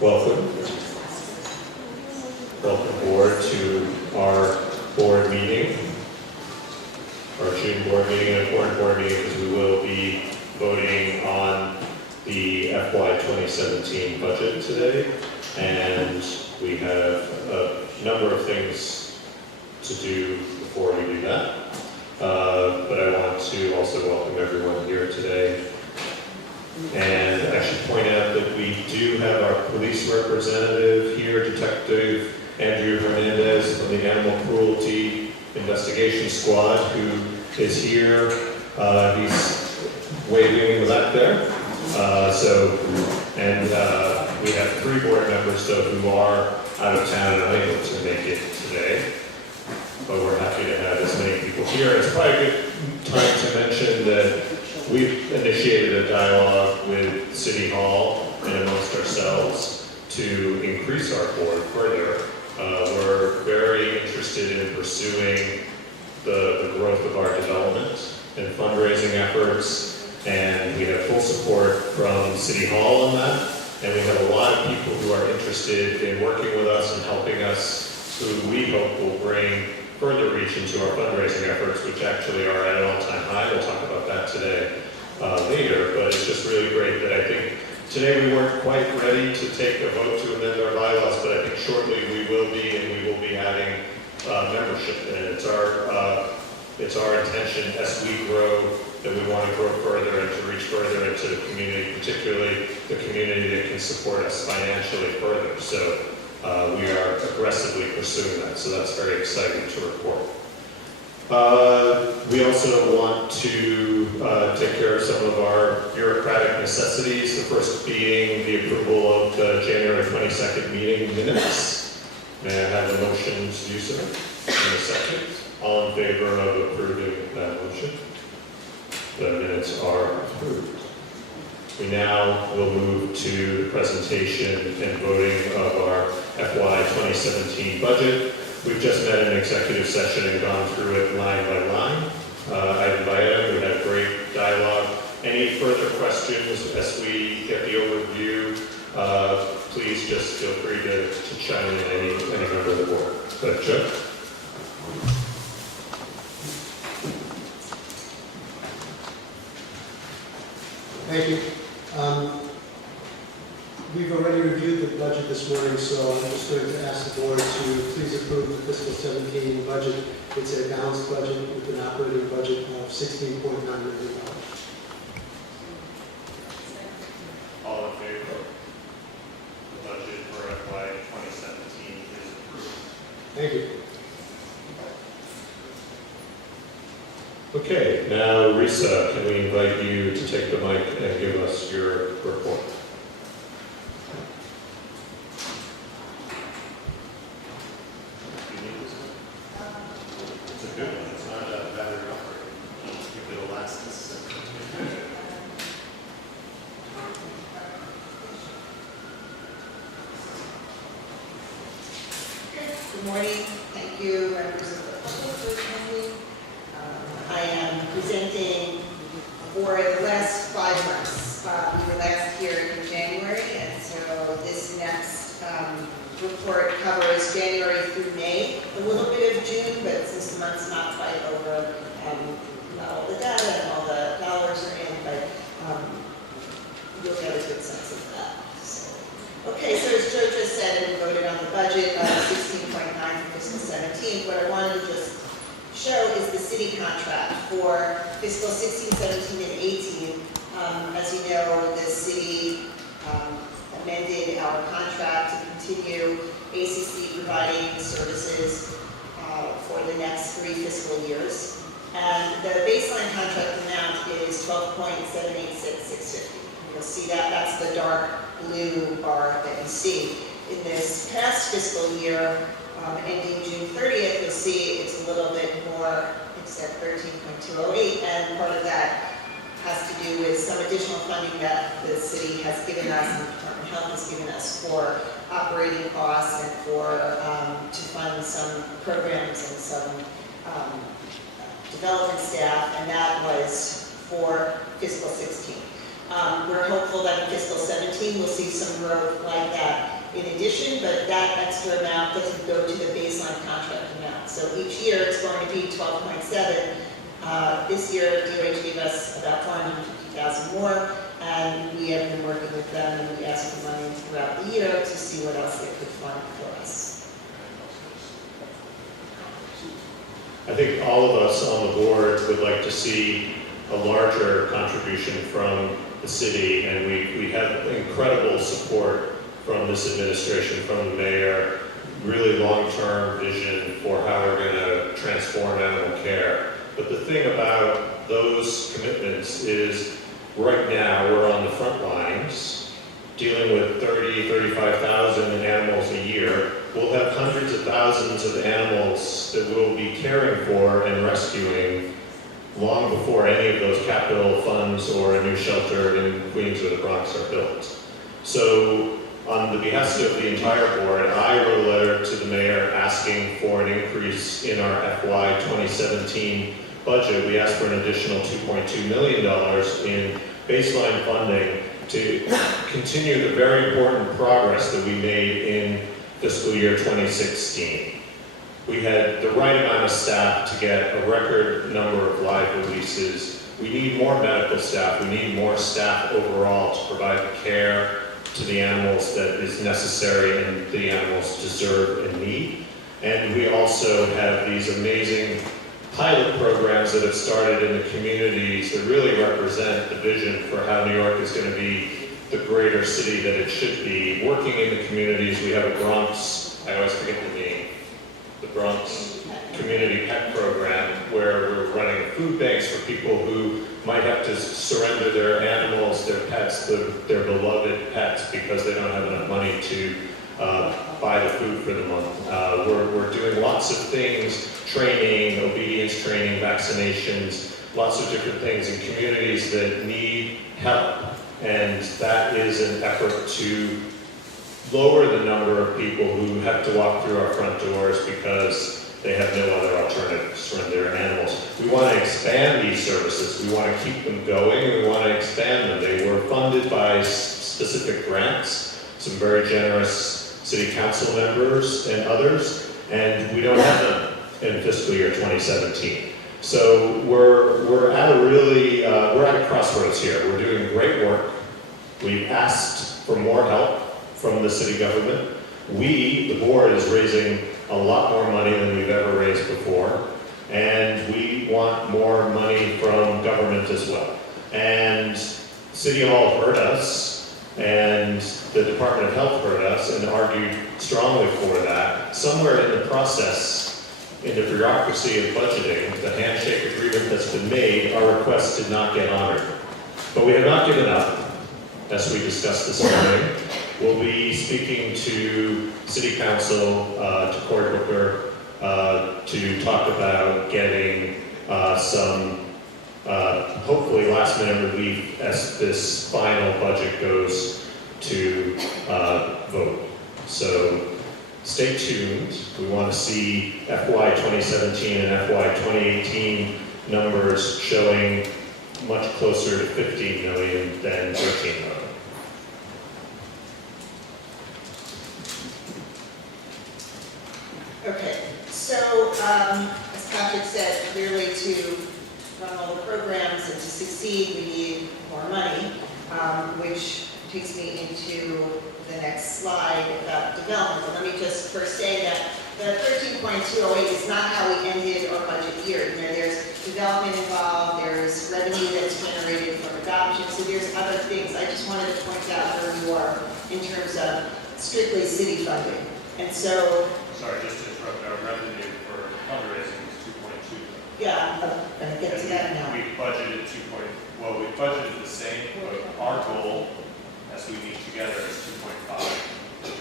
Welcome. Welcome board to our board meeting, our June board meeting, an important board meeting because we will be voting on the FY 2017 budget today, and we have a number of things to do before we do that. But I want to also welcome everyone here today. And I should point out that we do have our police representative here, Detective Andrew Hernandez from the Animal Cruelty Investigation Squad, who is here. He's waving in the back there. We have 3 board members though who are out of town and unable to make it today. But we're happy to have as many people here. It's probably a good time to mention that we've initiated a dialogue with City Hall and amongst ourselves to increase our board further. We're very interested in pursuing the growth of our development and fundraising efforts, and we have full support from City Hall on that. And we have a lot of people who are interested in working with us and helping us, who we hope will bring further reach into our fundraising efforts, which actually are at an all-time high. We'll talk about that today later, but it's just really great that I think today we weren't quite ready to take a vote to amend our bylaws, but I think shortly we will be, and we will be adding membership. And it's our intention as we grow that we want to grow further and to reach further into the community, particularly the community that can support us financially further. So we are aggressively pursuing that, so that's very exciting to report. We also want to take care of some of our bureaucratic necessities, the first being the approval of the January 22nd meeting minutes. May I have a motion to do so in a second? All in favor of approving that motion? The minutes are approved. We now will move to the presentation and voting of our FY 2017 budget. We've just met an executive session and gone through it line by line, item by item. We had a great dialogue. Any further questions as we get the overview, please just feel free to chime in any member of the board. But Joe? Thank you. We've already reviewed the budget this morning, so I'm just going to ask the board to please approve the fiscal 17 budget. It's a balanced budget with an operating budget of $16.9 million. All in favor? The budget for FY 2017 is approved. Thank you. Okay, now Risa, can we invite you to take the mic and give us your report? It's a good one. It's not that bad at all. If it'll last us. Good morning. Thank you, members of the public, for attending. I am presenting for the last 5 months. We were last here in January, and so this next report covers January through May, a little bit of June, but since the month's not quite over, not all the data and all the dollars are in, but you'll get a good sense of that. Okay, so as Joe just said, we voted on the budget of 16.9 for fiscal 17. What I wanted to just show is the city contract for fiscal 16, 17, and 18. As you know, the city amended our contract to continue ACC providing services for the next 3 fiscal years. And the baseline contract amount is $12,786,650. You'll see that that's the dark blue bar that you see. In this past fiscal year, ending June 30th, you'll see it's a little bit more, it's at 13.208, and part of that has to do with some additional funding that the city has given us, and the Department of Health has given us for operating costs and for to fund some programs and some development staff, and that was for fiscal 16. We're hopeful that in fiscal 17 we'll see some growth like that in addition, but that extra amount doesn't go to the baseline contract amount. So each year it's going to be 12.7. This year DOH gave us about 450,000 more, and we have been working with them and we asked for money throughout the year to see what else they could fund for us. I think all of us on the board would like to see a larger contribution from the city, and we have incredible support from this administration, from the mayor, really long-term vision for how we're going to transform animal care. But the thing about those commitments is right now we're on the front lines dealing with 35,000 animals a year. We'll have hundreds of thousands of animals that we'll be caring for and rescuing long before any of those capital funds or a new shelter in Queens or the Bronx are built. So on the behest of the entire board, I wrote a letter to the mayor asking for an increase in our FY 2017 budget. We asked for an additional $2.2 million in baseline funding to continue the very important progress that we made in fiscal year 2016. We had the right amount of staff to get a record number of live releases. We need more medical staff. We need more staff overall to provide the care to the animals that is necessary and the animals deserve and need. And we also have these amazing pilot programs that have started in the communities that really represent the vision for how New York is going to be the greater city that it should be. Working in the communities, we have a Bronx, I always forget the name, the Bronx Community Pet Program, where we're running food banks for people who might have to surrender their animals, their pets, their beloved pets, because they don't have enough money to buy the food for the month. We're doing lots of things, training, obedience training, vaccinations, lots of different things in communities that need help. And that is an effort to lower the number of people who have to walk through our front doors because they have no other alternative to surrender their animals. We want to expand these services. We want to keep them going. We want to expand them. They were funded by specific grants, some very generous city council members and others, and we don't have them in fiscal year 2017. So we're at a really, we're at a crossroads here. We're doing great work. We've asked for more help from the city government. We, the board, is raising a lot more money than we've ever raised before, and we want more money from government as well. And City Hall heard us, and the Department of Health heard us and argued strongly for that. Somewhere in the process, in the bureaucracy of budgeting, the handshake agreement that's been made, our request did not get honored. But we have not given up, as we discussed this morning. We'll be speaking to City Council, to Cory Booker, to talk about getting some, hopefully last-minute relief as this final budget goes to vote. So stay tuned. We want to see FY 2017 and FY 2018 numbers showing much closer to 15 million than 13 million. Okay, so as Patrick said, clearly to run all the programs and to succeed, we need more money, which takes me into the next slide about development. But let me just first say that the 13.208 is not how we ended our budget year. You know, there's development involved, there's revenue that's generated from adoption, so there's other things. I just wanted to point out where we are in terms of strictly city funding. And so, sorry, just to interrupt, our revenue for fundraising is 2.2 million. yeah, I'm going to get to that now. We budgeted well, we budgeted the same, but our goal, as we meet together, is 2.5 for 2017.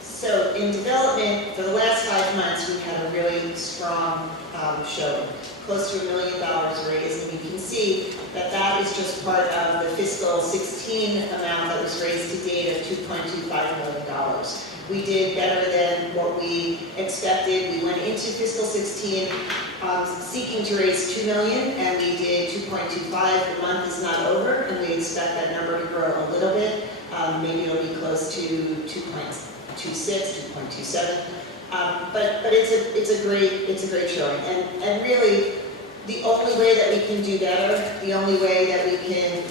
So in development, for the last 5 months, we've had a really strong showing, close to $1 million raised, and you can see that that is just part of the fiscal 16 amount that was raised to date of $2.25 million. We did better than what we expected. We went into fiscal 16 seeking to raise $2 million, and we did 2.25. The month is not over, and we expect that number to grow a little bit. Maybe it'll be close to 2.26, 2.27. But it's a great showing, and really the only way that we can do better, the only way that we can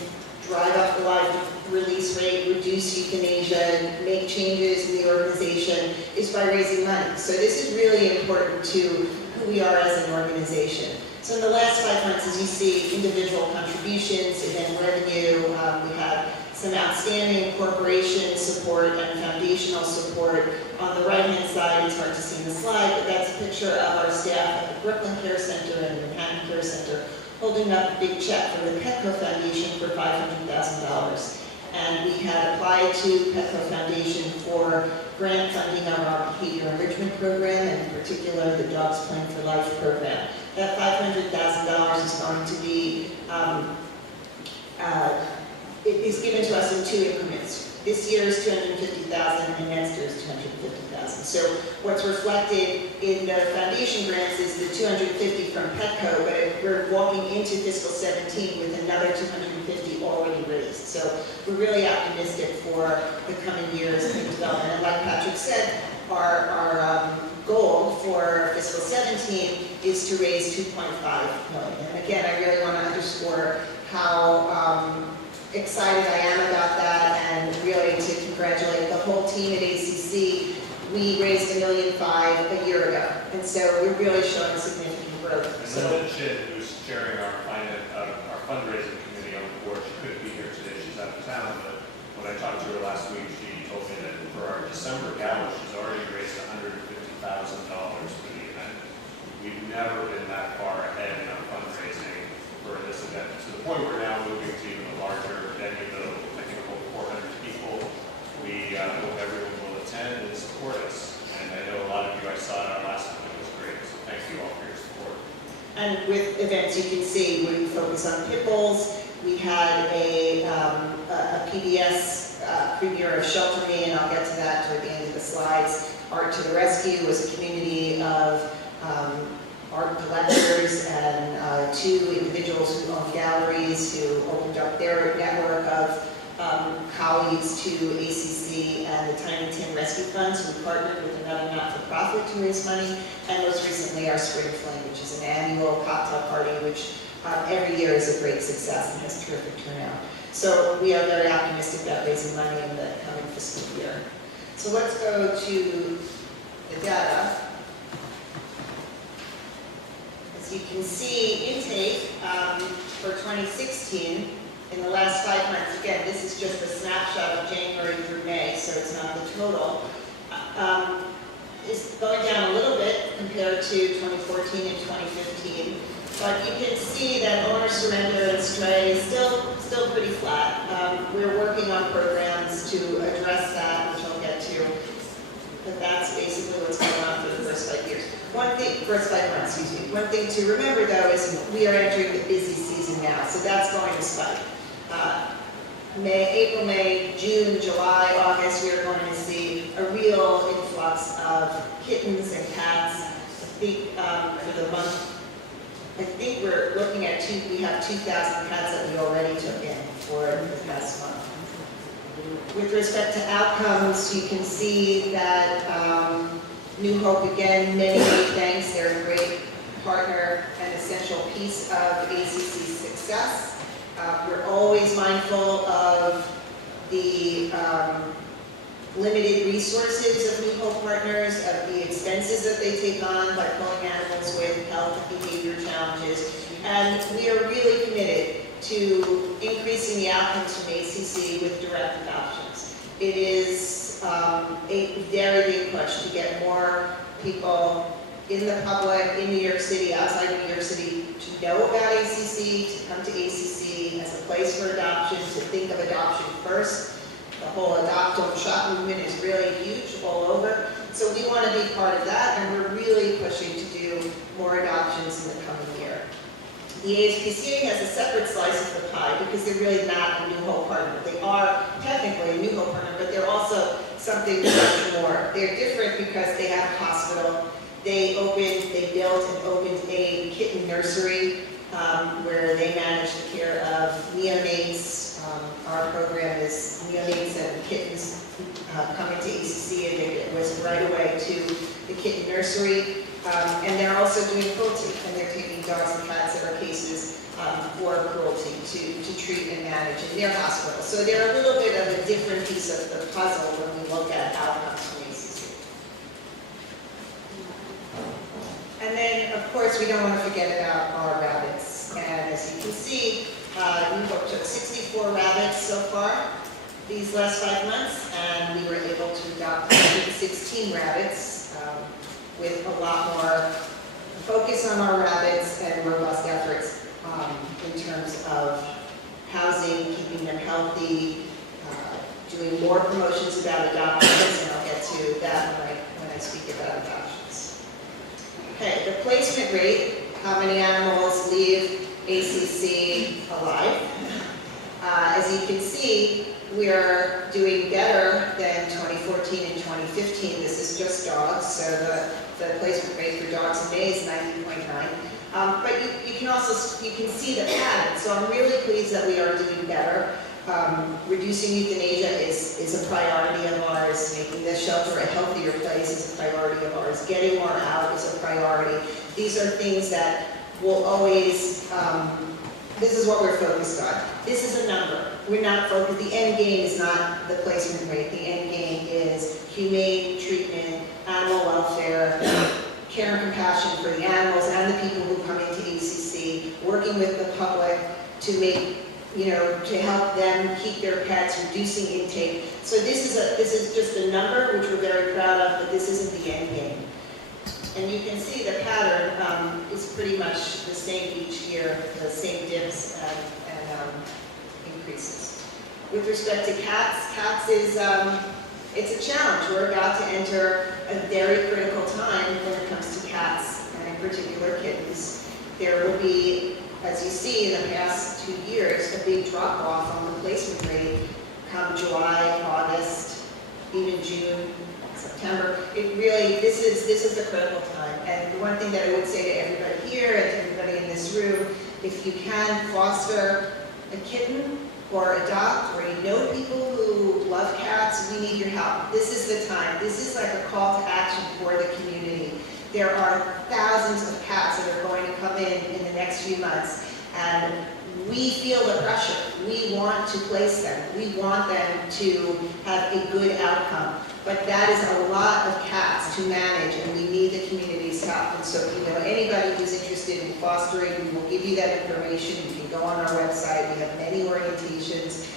drive up the live release rate, reduce euthanasia, make changes in the organization is by raising money. So this is really important to who we are as an organization. So in the last 5 months, as you see, individual contributions, event revenue, we had some outstanding corporation support and foundational support. On the right-hand side, it's hard to see in the slide, but that's a picture of our staff at the Brooklyn Care Center and the Manhattan Care Center holding up a big check for the Petco Foundation for $500,000. And we had applied to Petco Foundation for grant funding of our behavior enrichment program, and in particular, the Dogs Playing for Life program. That $500,000 is going to be it is given to us in 2 increments. This year is $250,000 and next year is $250,000. So what's reflected in the foundation grants is the $250 from Petco, but we're walking into fiscal 17 with another $250 already raised. So we're really optimistic for the coming years in development. And like Patrick said, our goal for fiscal 17 is to raise $2.5 million. And again, I really want to underscore how excited I am about that, and really to congratulate the whole team at ACC. We raised $1.5 million a year ago, and so we're really showing significant growth. And Linda Chin, who's chairing our fundraising committee on the board, she couldn't be here today, she's out of town, but when I talked to her last week, she told me that for our December gala, she's already raised $150,000 for the event. We've never been that far ahead in our fundraising for this event, to the point we're now moving to even a larger venue that'll, I think, hold 400 people. We hope everyone will attend and support us. And I know a lot of you, I saw it our last one, it was great, so thank you all for your support. And with events, you can see we focus on pit bulls. We had a PBS premiere of Shelter Me, and I'll get to that toward the end of the slides. Art to the Rescue was a community of art collectors and 2 individuals who own galleries who opened up their network of colleagues to ACC and the Tiny Tim Rescue Funds, who partnered with another not-for-profit to raise money, and most recently our Spring Fling, which is an annual cocktail party which every year is a great success and has terrific turnout. So we are very optimistic about raising money in the coming fiscal year. So let's go to the data. As you can see, intake for 2016, in the last 5 months, again, this is just a snapshot of January through May, so it's not the total, is going down a little bit compared to 2014 and 2015. But you can see that owner surrender and stray is still pretty flat. We're working on programs to address that, which I'll get to. But that's basically what's going on for the first 5 years. First 5 months, excuse me. One thing to remember though is we are entering the busy season now, so that's going to spike. April, May, June, July, August, we are going to see a real influx of kittens and cats. I think for the month, I think we're looking at we have 2,000 cats that we already took in for the past month. With respect to outcomes, you can see that New Hope, again, many thanks. They're a great partner and essential piece of ACC's success. We're always mindful of the limited resources of New Hope partners, of the expenses that they take on by pulling animals with health and behavior challenges. And we are really committed to increasing the outcomes from ACC with direct adoptions. It is a very big push to get more people in the public, in New York City, outside of New York City, to know about ACC, to come to ACC as a place for adoption, to think of adoption first. The whole adopt, don't shop movement is really huge all over. So we want to be part of that, and we're really pushing to do more adoptions in the coming year. The ASPCA has a separate slice of the pie because they're really not a New Hope partner. They are technically a New Hope partner, but they're also something much more. They're different because they have a hospital, They built and opened a kitten nursery where they manage the care of neonates. Our program is neonates and kittens come into ACC, and it was right away to the kitten nursery. And they're also doing cruelty, and they're taking dogs and cats that are cases for cruelty to treat and manage in their hospital. So they're a little bit of a different piece of the puzzle when we look at outcomes from ACC. And then, of course, we don't want to forget about our rabbits. And as you can see, we took 64 rabbits so far these last 5 months, and we were able to adopt 116 rabbits with a lot more focus on our rabbits and robust efforts in terms of housing, keeping them healthy, doing more promotions about adoptions, and I'll get to that when I speak about adoptions. Okay, the placement rate, how many animals leave ACC alive. As you can see, we are doing better than 2014 and 2015. This is just dogs, so the placement rate for dogs in May is 90.9. But you can see the pattern. So I'm really pleased that we are doing better. Reducing euthanasia is a priority of ours. Making the shelter a healthier place is a priority of ours. Getting more out is a priority. These are things that will always, this is what we're focused on. This is a number. We're not focused, the end game is not the placement rate. The end game is humane treatment, animal welfare, care and compassion for the animals and the people who come into ACC, working with the public to make, to help them keep their pets, reducing intake. So this is just a number which we're very proud of, but this isn't the end game. And you can see the pattern is pretty much the same each year, the same dips and increases. With respect to cats, it's a challenge. We're about to enter a very critical time when it comes to cats, and in particular kittens. There will be, as you see in the past 2 years, a big drop off on the placement rate come July, August, even June, September. This is the critical time. And the one thing that I would say to everybody here and to everybody in this room, if you can foster a kitten or adopt, or you know people who love cats, we need your help. This is the time. This is like a call to action for the community. There are thousands of cats that are going to come in the next few months, and we feel the pressure. We want to place them. We want them to have a good outcome. But that is a lot of cats to manage, and we need the community's help. And so, anybody who's interested in fostering, we will give you that information. You can go on our website. We have many orientations.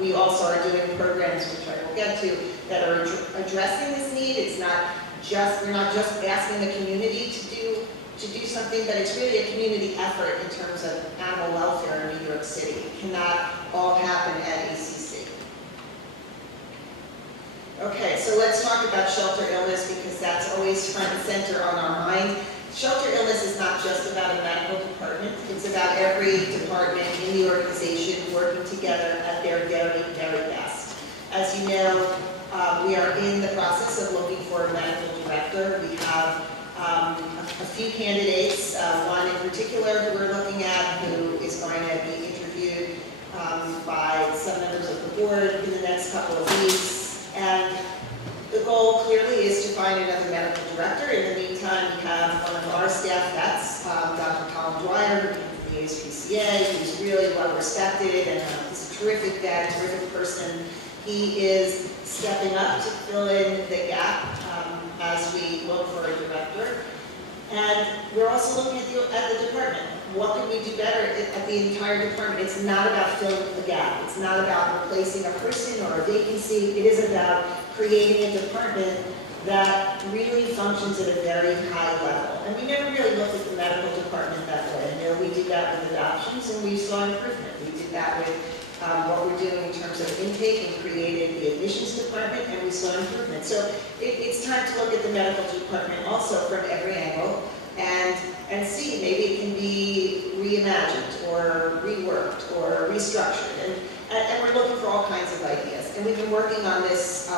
We also are doing programs, which I will get to, that are addressing this need. We're not just asking the community to do something, but it's really a community effort in terms of animal welfare in New York City. It cannot all happen at ACC. Okay, so let's talk about shelter illness, because that's always front and center on our mind. Shelter illness is not just about a medical department. It's about every department in the organization working together at their very, very best. As you know, we are in the process of looking for a medical director. We have a few candidates, one in particular who we're looking at, who is going to be interviewed by some members of the board in the next couple of weeks. And the goal clearly is to find another medical director. In the meantime, we have one of our staff vets, Dr. Colin Dwyer, who came from the ASPCA, who's really well respected, and he's a terrific vet, terrific person. He is stepping up to fill in the gap as we look for a director. And we're also looking at the department. What can we do better at the entire department? It's not about filling the gap. It's not about replacing a person or a vacancy. It is about creating a department that really functions at a very high level. And we never really looked at the medical department that way. We did that with adoptions, and we saw improvement. We did that with what we're doing in terms of intake, and created the admissions department, and we saw improvement. So it's time to look at the medical department also from every angle, and see maybe it can be reimagined or reworked or restructured. And we're looking for all kinds of ideas. And we've been working on this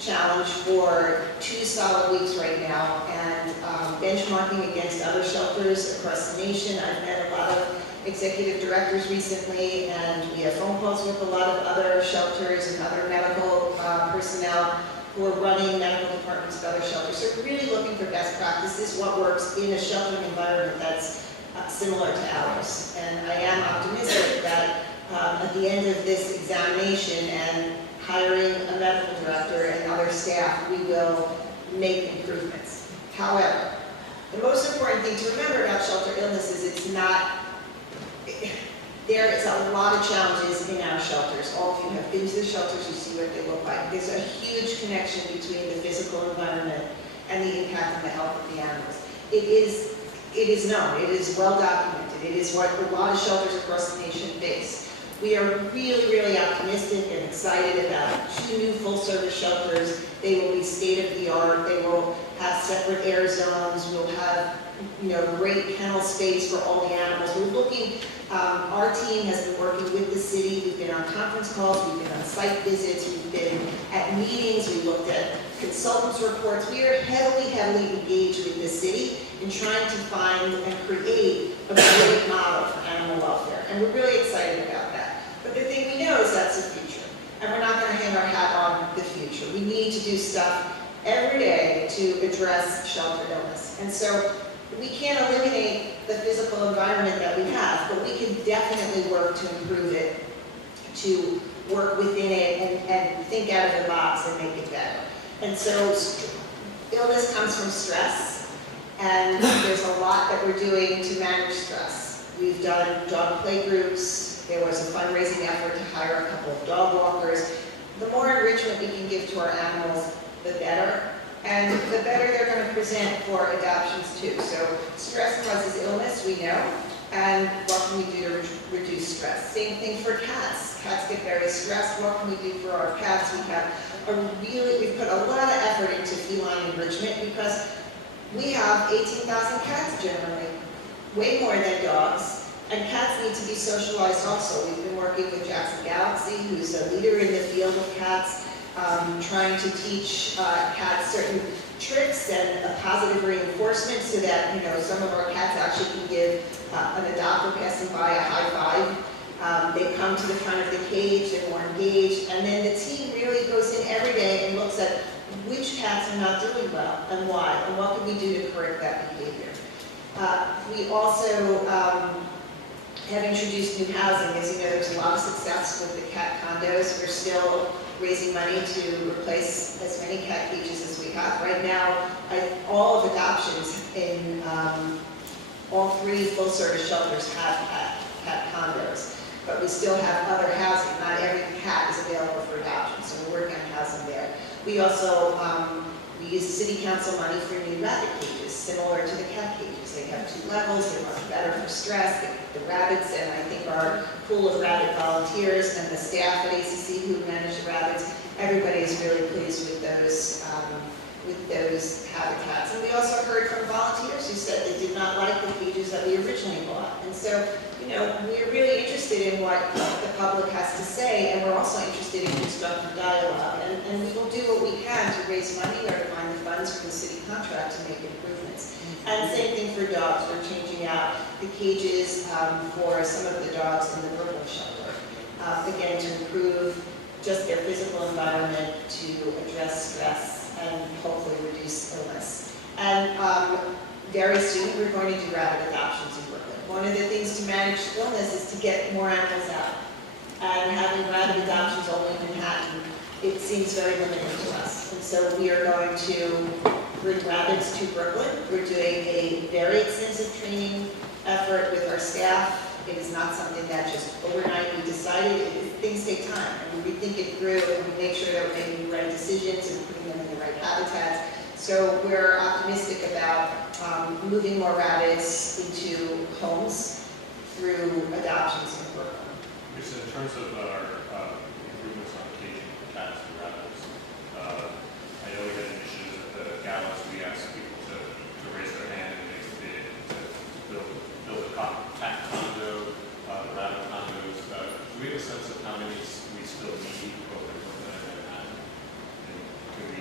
challenge for 2 solid weeks right now, and benchmarking against other shelters across the nation. I've met a lot of executive directors recently, and we have phone calls with a lot of other shelters and other medical personnel who are running medical departments of other shelters. So we're really looking for best practices, what works in a sheltering environment that's similar to ours. And I am optimistic that at the end of this examination and hiring a medical director and other staff, we will make improvements. However, the most important thing to remember about shelter illness is there is a lot of challenges in our shelters. All of you have been to the shelters, you see what they look like. There's a huge connection between the physical environment and the impact on the health of the animals. It is known, it is well documented, it is what a lot of shelters across the nation face. We are really, really optimistic and excited about 2 new full-service shelters. They will be state-of-the-art. They will have separate air zones. We'll have, great kennel space for all the animals. We're looking. Our team has been working with the city. We've been on conference calls. We've been on site visits. We've been at meetings. We looked at consultants' reports. We are heavily, heavily engaged with the city in trying to find and create a great model for animal welfare. And we're really excited about that. But the thing we know is that's the future. And we're not going to hang our hat on the future. We need to do stuff every day to address shelter illness. And so we can't eliminate the physical environment that we have, but we can definitely work to improve it, to work within it and think out of the box and make it better. And so illness comes from stress, and there's a lot that we're doing to manage stress. We've done dog play groups. There was a fundraising effort to hire a couple of dog walkers. The more enrichment we can give to our animals, the better. And the better they're going to present for adoptions too. So stress causes illness, we know, and what can we do to reduce stress? Same thing for cats. Cats get very stressed. What can we do for our cats? We've put a lot of effort into feline enrichment because we have 18,000 cats generally, way more than dogs. And cats need to be socialized also. We've been working with Jackson Galaxy, who's a leader in the field of cats, trying to teach cats certain tricks and positive reinforcement so that, some of our cats actually can give an adopter passing by a high five. They come to the front of the cage, they're more engaged, and then the team really goes in every day and looks at which cats are not doing well and why, and what can we do to correct that behavior. We also have introduced new housing. As you know, there's a lot of success with the cat condos. We're still raising money to replace as many cat cages as we have. Right now, all of adoptions in all 3 full-service shelters have cat condos, but we still have other housing. Not every cat is available for adoption, so we're working on housing there. We also we use city council money for new rabbit cages, similar to the cat cages. They have 2 levels. They're much better for stress. The rabbits, and I think our pool of rabbit volunteers and the staff at ACC who manage the rabbits, everybody is really pleased with those habitats. And we also heard from volunteers who said they did not like the cages that we originally bought. And so, we're really interested in what the public has to say, and we're also interested in constructive dialogue. And we will do what we can to raise money or to find the funds for the city contract to make improvements. And same thing for dogs. We're changing out the cages for some of the dogs in the Brooklyn shelter. Again, to improve just their physical environment, to address stress, and hopefully reduce illness. And very soon, we're going to do rabbit adoptions in Brooklyn. One of the things to manage illness is to get more animals out. And having rabbit adoptions only in Manhattan, it seems very limiting to us. And so we are going to bring rabbits to Brooklyn. We're doing a very extensive training effort with our staff. It is not something that just overnight we decided. Things take time, and we think it through, and we make sure that we're making the right decisions and putting them in the right habitats. So we're optimistic about moving more rabbits into homes through adoptions in Brooklyn. So in terms of our improvements on caging for cats and rabbits, I know we had initiatives at the galas. We asked people to raise their hand and make a bid to build a cat condo, rabbit condos. Do we have a sense of how many we still need both in Brooklyn and Manhattan? And can we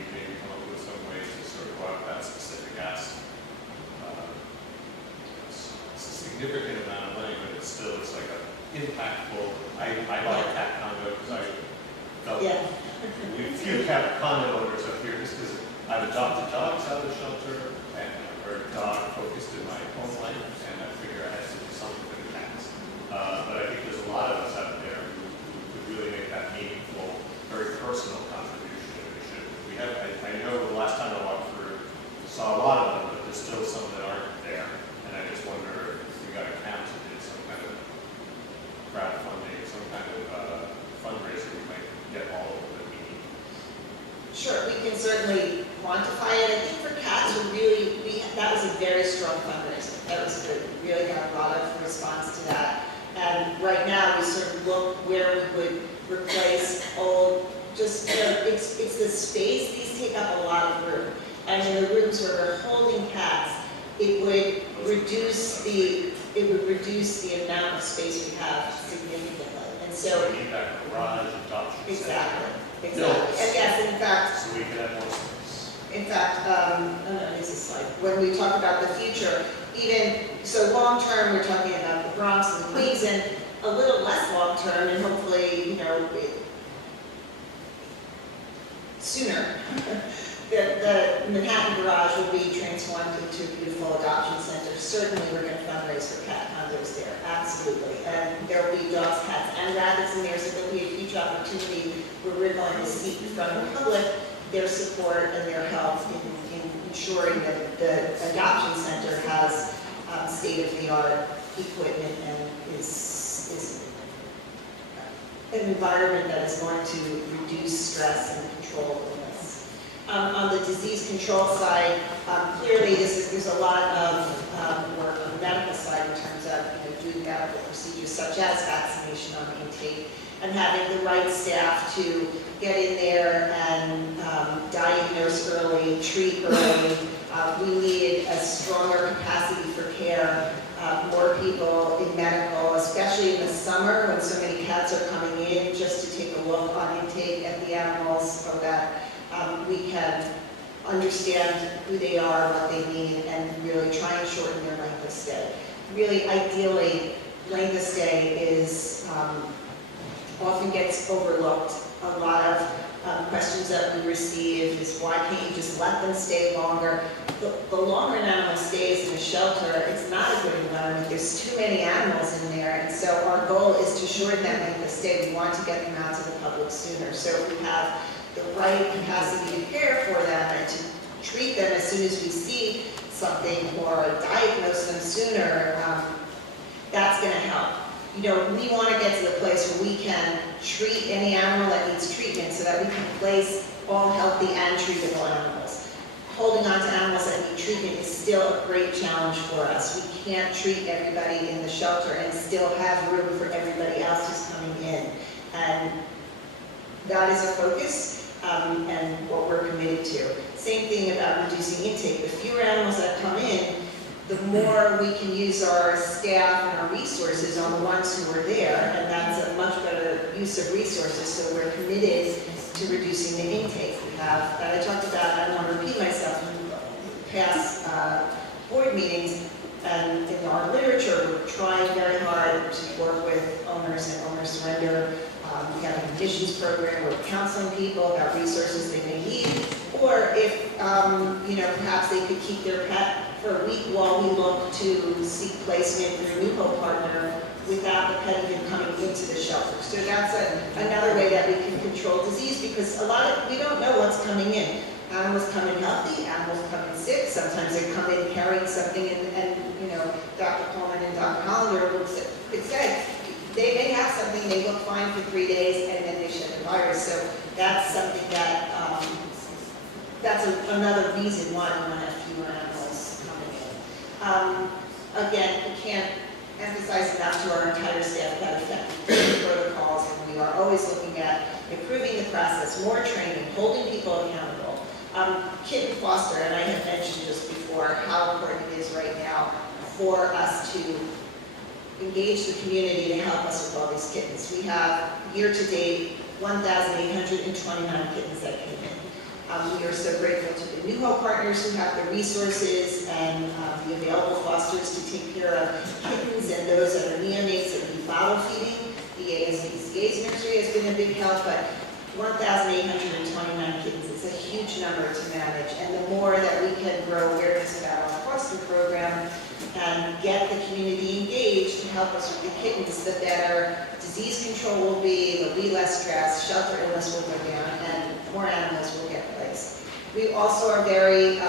Yeah. We have a few condo owners up here just because I've adopted dogs out of the shelter and or a dog focused in my home life, and I figure I had to do something for the cats. But I think there's a lot of us out there who could really make that meaningful, very personal contribution that we should. We have, I know the last time I walked through, saw a lot of them, but there's still some that aren't there. And I just wonder if we got a count to do some kind of crowdfunding, some kind of fundraiser, we might get all of them that we need. Sure, we can certainly quantify it. I think for cats, that was a very strong fundraiser. That was good. We really got a lot of response to that. And right now, we sort of look where we would replace old, just, it's the space. These take up a lot of room. And in the rooms where we're holding cats, it would reduce the amount of space we have significantly. And so, we need that garage adoption. exactly. No. And yes, in fact, So we can have more space. in fact, this is like, when we talk about the future, so long-term, we're talking about the Bronx and Queens, and a little less long-term, and hopefully, sooner, the Manhattan garage will be transformed into a beautiful adoption center. Certainly, we're going to fundraise for cat condos there, absolutely. And there will be dogs, cats, and rabbits in there, so there'll be a huge opportunity where we're going to seek from the public their support and their help in ensuring that the adoption center has state-of-the-art equipment and is an environment that is going to reduce stress and control illness. On the disease control side, clearly there's a lot of work on the medical side in terms of doing medical procedures such as vaccination on intake and having the right staff to get in there and diagnose early, treat early. We need a stronger capacity for care, more people in medical, especially in the summer when so many cats are coming in, just to take a look on intake at the animals so that we can understand who they are, what they need, and really try and shorten their length of stay. Really, ideally, length of stay is often gets overlooked. A lot of questions that we receive is why can't you just let them stay longer? The longer an animal stays in a shelter, it's not a good environment. There's too many animals in there, and so our goal is to shorten that length of stay. We want to get them out to the public sooner. So if we have the right capacity to care for them and to treat them as soon as we see something or diagnose them sooner, that's going to help. We want to get to the place where we can treat any animal that needs treatment so that we can place all healthy and treatable animals. Holding on to animals that need treatment is still a great challenge for us. We can't treat everybody in the shelter and still have room for everybody else who's coming in. And that is a focus and what we're committed to. Same thing about reducing intake. The fewer animals that come in, the more we can use our staff and our resources on the ones who are there, and that's a much better use of resources, so we're committed to reducing the intake we have. That I talked about, I don't want to repeat myself, in past board meetings, and in our literature, we're trying very hard to work with owners and owner surrender. We have a conditions program, we're counseling people about resources they may need, or if, perhaps they could keep their pet for a week while we look to seek placement through a new home partner without the pet even coming into the shelter. So that's another way that we can control disease, because we don't know what's coming in. Animals come in healthy, animals come in sick, sometimes they come in carrying something, and Dr. Coleman and Dr. Hollander could say, they may have something, they look fine for 3 days, and then they shed the virus. So that's something that, that's another reason why we want to have fewer animals coming in. Again, we can't emphasize enough to our entire staff that effective protocols, and we are always looking at improving the process, more training, holding people accountable. Kitten foster, and I have mentioned just before how important it is right now for us to engage the community to help us with all these kittens. We have, year to date, 1,829 kittens that came in. We are so grateful to the new home partners who have the resources and the available fosters to take care of kittens and those that are neonates that need bottle feeding. The ACC Nursery has been a big help, but 1,829 kittens. It's a huge number to manage, and the more that we can grow awareness about our foster program and get the community engaged to help us with the kittens, the better disease control will be, there'll be less stress, shelter illness will go down, and more animals will get placed. We also are very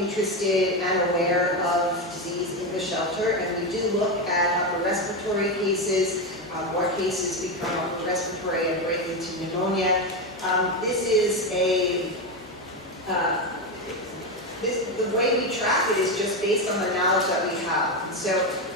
interested and aware of disease in the shelter, and we do look at upper respiratory cases. More cases become upper respiratory and break into pneumonia. The way we track it is just based on the knowledge that we have. So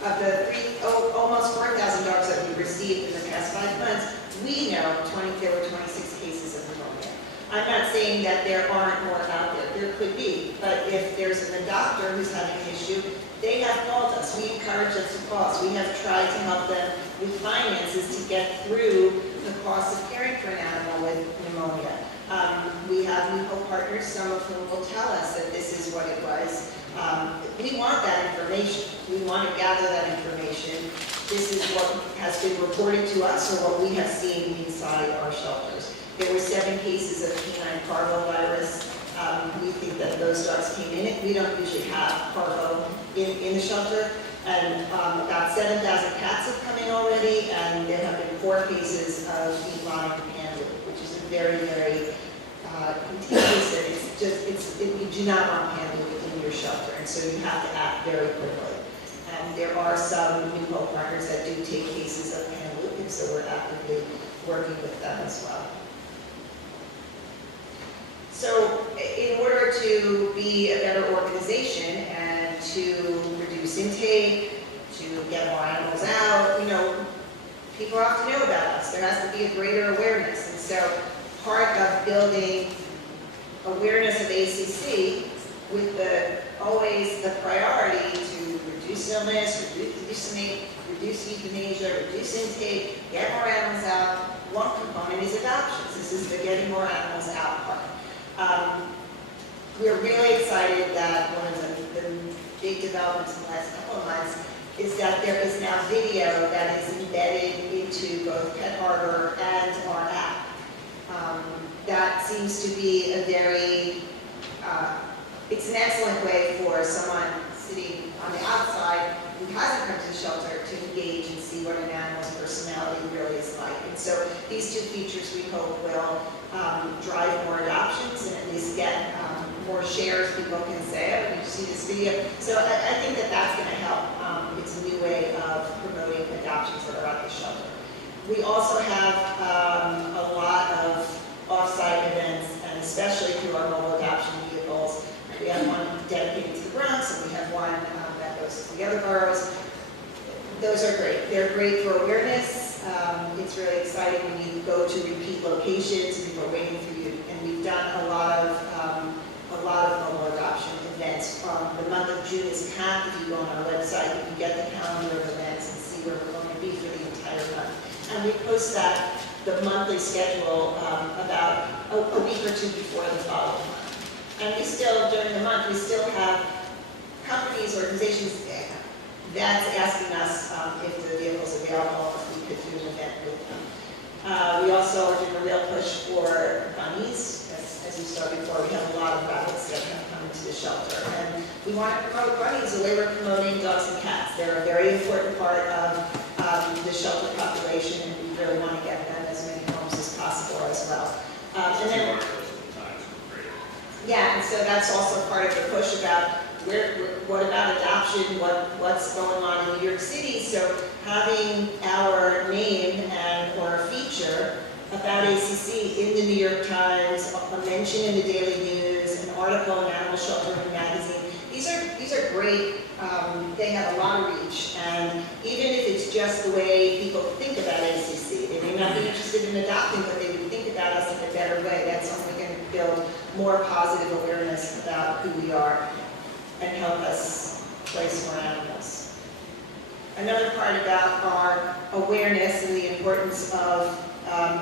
of the almost 4,000 dogs that we received in the past 5 months, we know there were 26 cases of pneumonia. I'm not saying that there aren't more out there. There could be. But if there's a doctor who's having an issue, they have called us. We encourage them to call us. We have tried to help them with finances to get through the cost of caring for an animal with pneumonia. We have legal partners, some of whom will tell us that this is what it was. We want that information. We want to gather that information. This is what has been reported to us or what we have seen inside our shelters. There were 7 cases of canine parvovirus. We think that those dogs came in it. We don't usually have parvo in the shelter. And about 7,000 cats have come in already, and there have been 4 cases of feline hand, which is a very, very contagious. You do not want hand in your shelter, and so you have to act very quickly. And there are some new partners that do take cases of hand, and so we're actively working with them as well. So in order to be a better organization and to reduce intake, to get more animals out, people have to know about us. There has to be a greater awareness. And so part of building awareness of ACC with always the priority to reduce illness, reduce euthanasia, reduce intake, get more animals out, one component is adoptions. This is the getting more animals out part. We're really excited that one of the big developments in the last couple of months is that there is now video that is embedded into both Pet Harbor and our app. That seems to be it's an excellent way for someone sitting on the outside who hasn't come to the shelter to engage and see what an animal's personality really is like. And so these 2 features we hope will drive more adoptions and at least get more shares. People can say, oh, did you see this video? So I think that that's going to help. It's a new way of promoting adoptions that are at the shelter. We also have a lot of off-site events, and especially through our mobile adoption vehicles. We have one dedicated to the Bronx, and we have one that goes to the other boroughs. Those are great. They're great for awareness. It's really exciting when you go to repeat locations and people are waiting for you. And we've done a lot of mobile adoption events. The month of June is capped. If you go on our website, you can get the calendar of events and see where we're going to be for the entire month. And we post the monthly schedule about a week or 2 before the following month. And we still, during the month, we still have companies, organizations that's asking us if the vehicle's available, if we could do an event with them. We also are doing a real push for bunnies. As you saw before, we have a lot of rabbits that have come into the shelter. And we want to promote bunnies the way we're promoting dogs and cats. They're a very important part of the shelter population, and we really want to get them as many homes as possible as well. And then, yeah, and so that's also part of the push about what about adoption, what's going on in New York City. So having our name or a feature about ACC in the New York Times, a mention in the Daily News, an article in Animal Shelter Magazine, these are great. They have a lot of reach, and even if it's just the way people think about ACC, they may not be interested in adopting, but they would think about us in a better way. That's how we can build more positive awareness about who we are and help us place more animals. Another part about our awareness and the importance of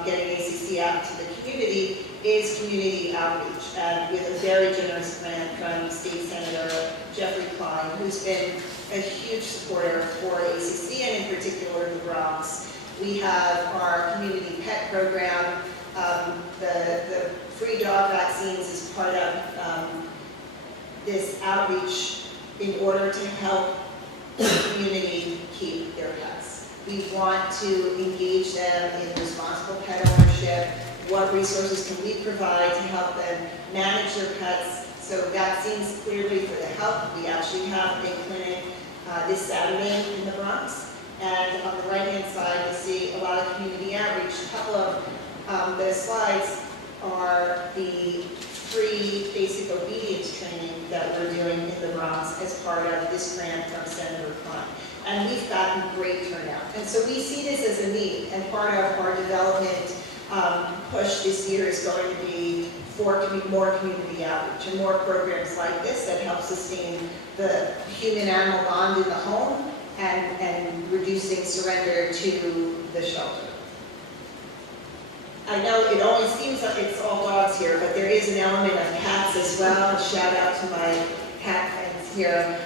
getting ACC out to the community is community outreach. And with a very generous grant from State Senator Jeffrey Klein, who's been a huge supporter for ACC and in particular the Bronx. We have our community pet program The free dog vaccines is part of this outreach in order to help the community keep their pets. We want to engage them in responsible pet ownership. What resources can we provide to help them manage their pets? So vaccines clearly for the health. We actually have a clinic this Saturday in the Bronx. And on the right-hand side, you'll see a lot of community outreach. A couple of the slides are the free basic obedience training that we're doing in the Bronx as part of this grant from Senator Klein. And we've gotten great turnout. And so we see this as a need, and part of our development push this year is going to be for more community outreach and more programs like this that help sustain the human-animal bond in the home and reducing surrender to the shelter. I know it always seems like it's all dogs here, but there is an element of cats as well. Shout out to my cat friends here.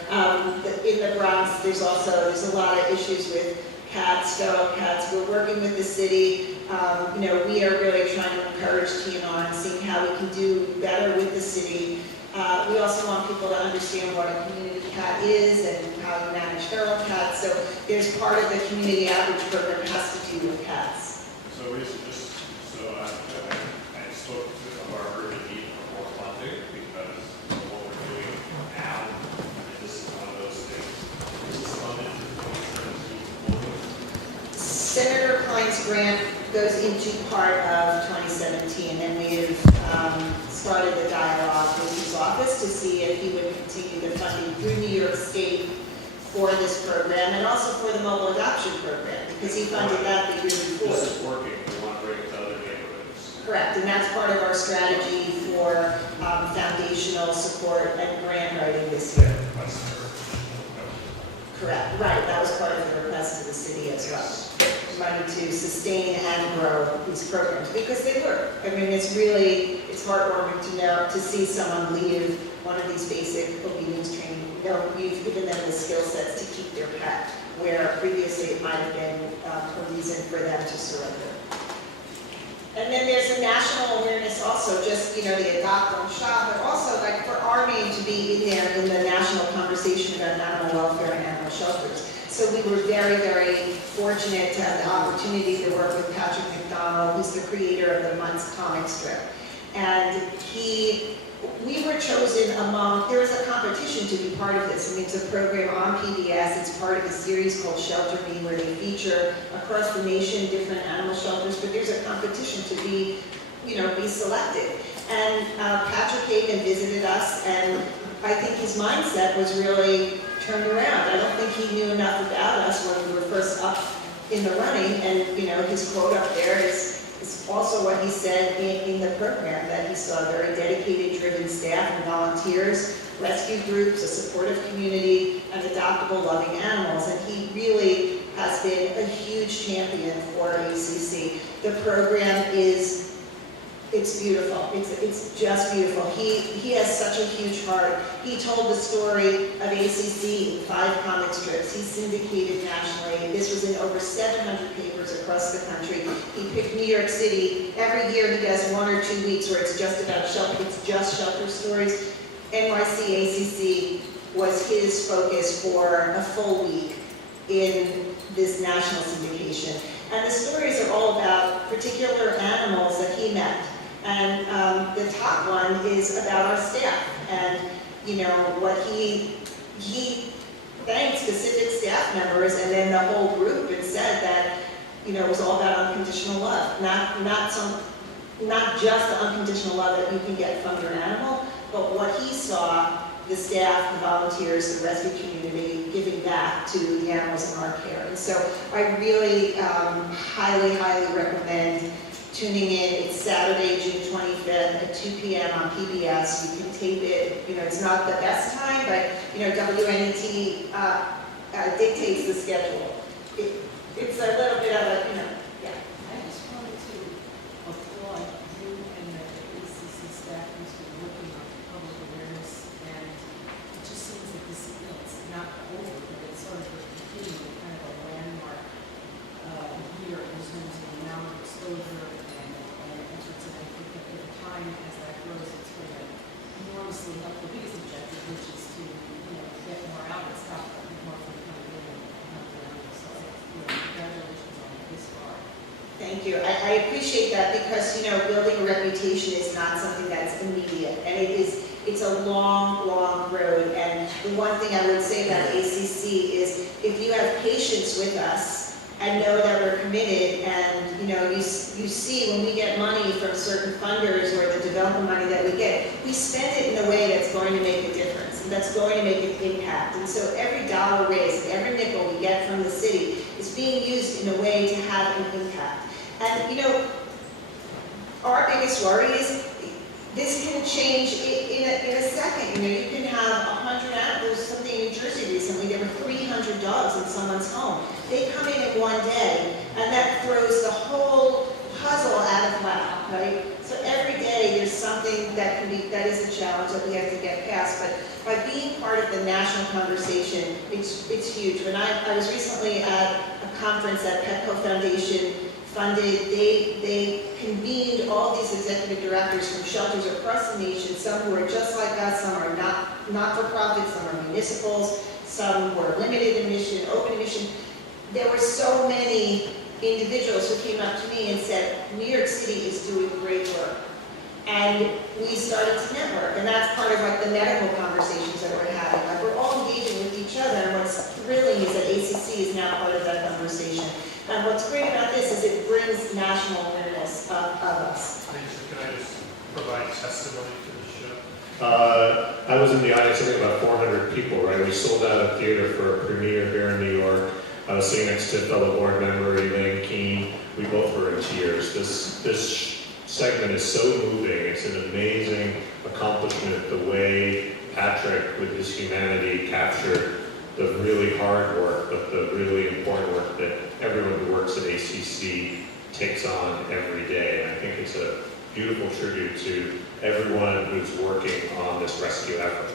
In the Bronx, there's a lot of issues with cats, feral cats. We're working with the city. We are really trying to encourage TNR and seeing how we can do better with the city. We also want people to understand what a community cat is and how you manage feral cats. So there's part of the community outreach program has to do with cats. So Lisa, I spoke to our urgent need for more funding because of what we're doing now, and this is one of those things. This is funded for 2017. Senator Klein's grant goes into part of 2017, and we've started the dialogue with his office to see if he would continue the funding through New York State for this program and also for the mobile adoption program, because he funded that the year before. This is working. We want to bring it to other neighborhoods. Correct, and that's part of our strategy for foundational support and grant writing this year. Correct, right, that was part of the request to the city as well. Money to sustain and grow these programs, because they work. I mean, it's heartwarming to see someone leave one of these basic obedience training. You've given them the skill sets to keep their pet, where previously it might have been a reason for them to surrender. And then there's a national awareness also, just, the adopt, don't shop, but also like for our name to be in there in the national conversation about animal welfare and animal shelters. So we were very, very fortunate to have the opportunity to work with Patrick McDonald, who's the creator of the Months comic strip. And we were chosen there was a competition to be part of this. I mean, it's a program on PBS. It's part of a series called Shelter Me, where they feature across the nation different animal shelters, but there's a competition to be selected. And Patrick came and visited us, and I think his mindset was really turned around. I don't think he knew enough about us when we were first up in the running, and his quote up there is also what he said in the program, that he saw very dedicated, driven staff and volunteers, rescue groups, a supportive community, and adoptable, loving animals. And he really has been a huge champion for ACC. The program it's beautiful. It's just beautiful. He has such a huge heart. He told the story of ACC in 5 comic strips. He syndicated nationally. This was in over 700 papers across the country. He picked New York City. Every year he does 1 or 2 weeks where it's just about shelter. It's just shelter stories. NYC ACC was his focus for a full week in this national syndication. And the stories are all about particular animals that he met. And the top one is about our staff, and what he thanked specific staff members and then the whole group, and said that it was all about unconditional love, not just the unconditional love that you can get from your animal, but what he saw the staff, the volunteers, the rescue community giving back to the animals in our care. And so I really highly, highly recommend tuning in. It's Saturday, June 25th at 2 p.m. on PBS. You can tape it. It's not the best time, but WNET dictates the schedule. It's a little bit of a, yeah. I just wanted to applaud you and the ACC staff who's been working on public awareness, and it just seems like this, it's not over, but it's sort of continuing kind of a landmark year in terms of the amount of exposure and you. I appreciate that because, you know, building a reputation is not something that's immediate. And it's a long, long road. And the one thing I would say about ACC is if you have patience with us and know that we're committed and, you know, you see when we get money from certain funders or the development money that we get, we spend it in a way that's going to make a difference and that's going to make an impact. And so every dollar raised, every nickel we get from the city is being used in a way to have an impact. And, you know, our biggest worry is this can change in a second. You know, you can have 100 animals. There was something in New Jersey recently, there were 300 dogs in someone's home. They come in one day, and that throws the whole puzzle out of whack, right? So every day there's something that is a challenge that we have to get past. But by being part of the national conversation, it's huge. When I was recently at a conference that Petco Foundation funded, they convened all these executive directors from shelters across the nation, some who are just like us, some are not-for-profit, some are municipals, some were limited admission, open admission. There were so many individuals who came up to me and said, New York City is doing great work. And we started to network, and that's part of like the medical conversations that we're having. Like we're all engaging with each other, and what's thrilling is that ACC is now part of that conversation. And what's great about this is it brings national awareness of us. Can I just provide testimony to the show? I was in the audience, I think about 400 people, right? We sold out a theater for a premiere here in New York. I was sitting next to fellow board member Elaine Keene. We both were in tears. This segment is so moving. It's an amazing accomplishment, the way Patrick, with his humanity, captured the really hard work, but the really important work that everyone who works at ACC takes on every day. And I think it's a beautiful tribute to everyone who's working on this rescue effort.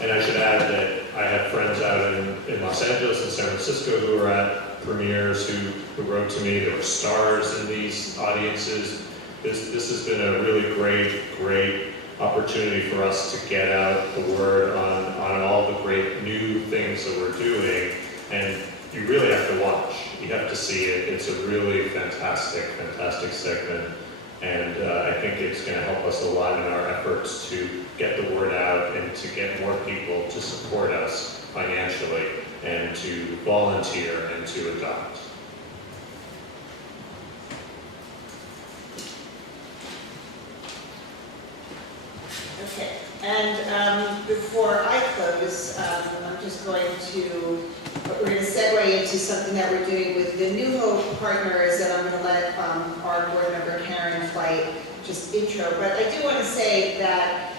And I should add that I had friends out in Los Angeles and San Francisco who were at premieres who wrote to me. There were stars in these audiences. This has been a really great opportunity for us to get out the word on all the great new things that we're doing. And you really have to watch. You have to see it. It's a really fantastic segment. And I think it's going to help us a lot in our efforts to get the word out and to get more people to support us financially and to volunteer and to adopt. Okay, and before I close, I'm just going to, we're going to segue into something that we're doing with the New Hope partners, and I'm going to let our board member Karen Flight just intro. But I do want to say that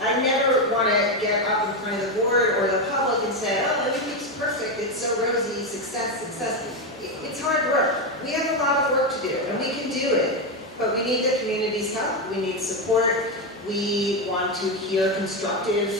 I never want to get up in front of the board or the public and say, oh, everything's perfect, it's so rosy, success. It's hard work. We have a lot of work to do, and we can do it. But we need the community's help. We need support. We want to hear constructive,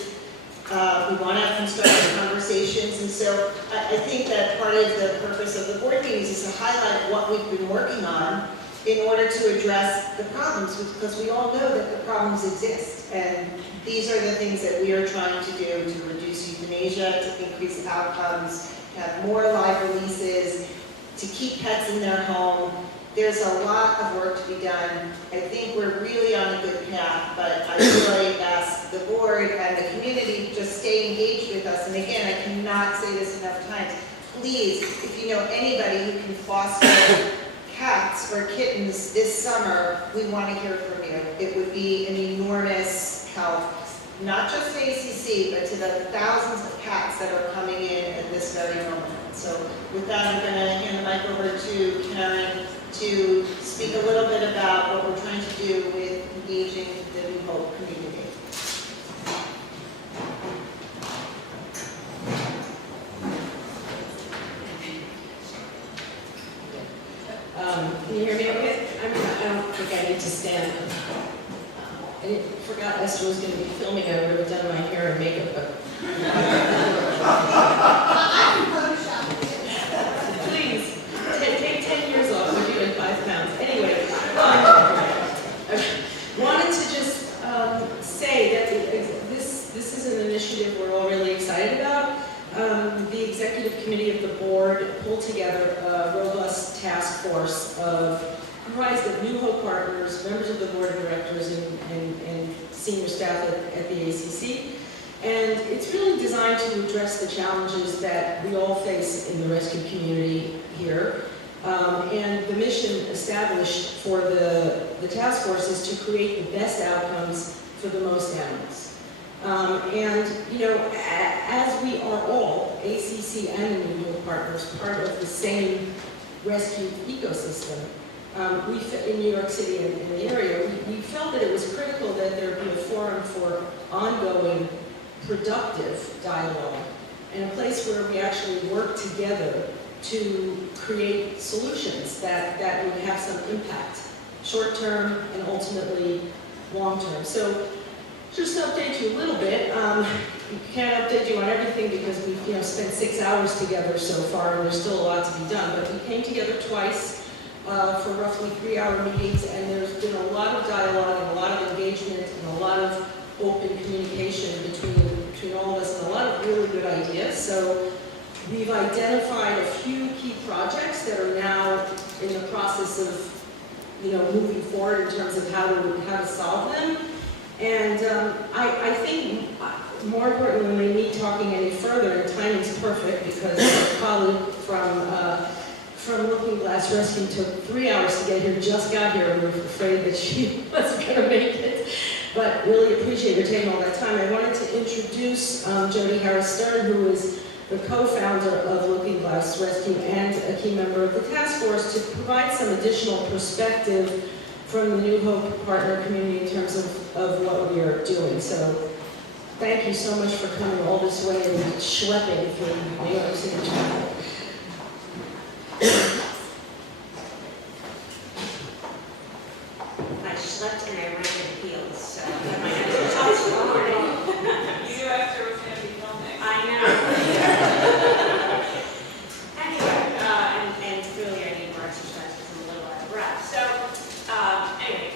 we want to have constructive conversations. And so I think that part of the purpose of the board meetings is to highlight what we've been working on in order to address the problems, because we all know that the problems exist. And these are the things that we are trying to do to reduce euthanasia, to increase outcomes, to have more live releases, to keep pets in their home. There's a lot of work to be done. I think we're really on a good path, but I really ask the board and the community to just stay engaged with us. And again, I cannot say this enough times. Please, if you know anybody who can foster cats or kittens this summer, we want to hear from you. It would be an enormous help, not just to ACC, but to the thousands of cats that are coming in at this very moment. So with that, I'm going to hand the mic over to Karen to speak a little bit about what we're trying to do with engaging the New Hope community. Can you hear me okay? I don't think I need to stand. I forgot Esther was going to be filming. I would have done my hair and makeup, but please, take 10 years off. We're doing 5 pounds. Anyway, I wanted to just say that this is an initiative we're all really excited about. The executive committee of the board pulled together a task force comprised of New Hope partners, members of the board of directors, and senior staff at the ACC. And it's really designed to address the challenges that we all face in the rescue community here. And the mission established for the task force is to create the best outcomes for the most animals. And, you know, as we are all, ACC and the New Hope partners, part of the same rescue ecosystem, in New York City and in the area, we felt that it was critical that there be a forum for ongoing, productive dialogue, and a place where we actually work together to create solutions that would have some impact, short-term and ultimately long-term. So just to update you a little bit, we can't update you on everything because we've spent 6 hours together so far and there's still a lot to be done, but we came together twice for roughly 3-hour meetings, and there's been a lot of dialogue and a lot of engagement and a lot of open communication between all of us and a lot of really good ideas. So we've identified a few key projects that are now in the process of moving forward in terms of how to solve them. And I think more importantly, when they need talking any further, and timing's perfect because our colleague from Looking Glass Rescue took 3 hours to get here, just got here, and we were afraid that she wasn't going to make it. But really appreciate her taking all that time. I wanted to introduce Jody Harris-Stern, who is the co-founder of Looking Glass Rescue and a key member of the task force, to provide some additional perspective from the New Hope partner community in terms of what we are doing. So thank you so much for coming all this way and schlepping through New York City traffic. I slept and I ran in heels, so I might have to talk this morning. You knew after it was going to be filming. I know. Anyway, and clearly I need more exercise because I'm a little out of breath. So, anyway,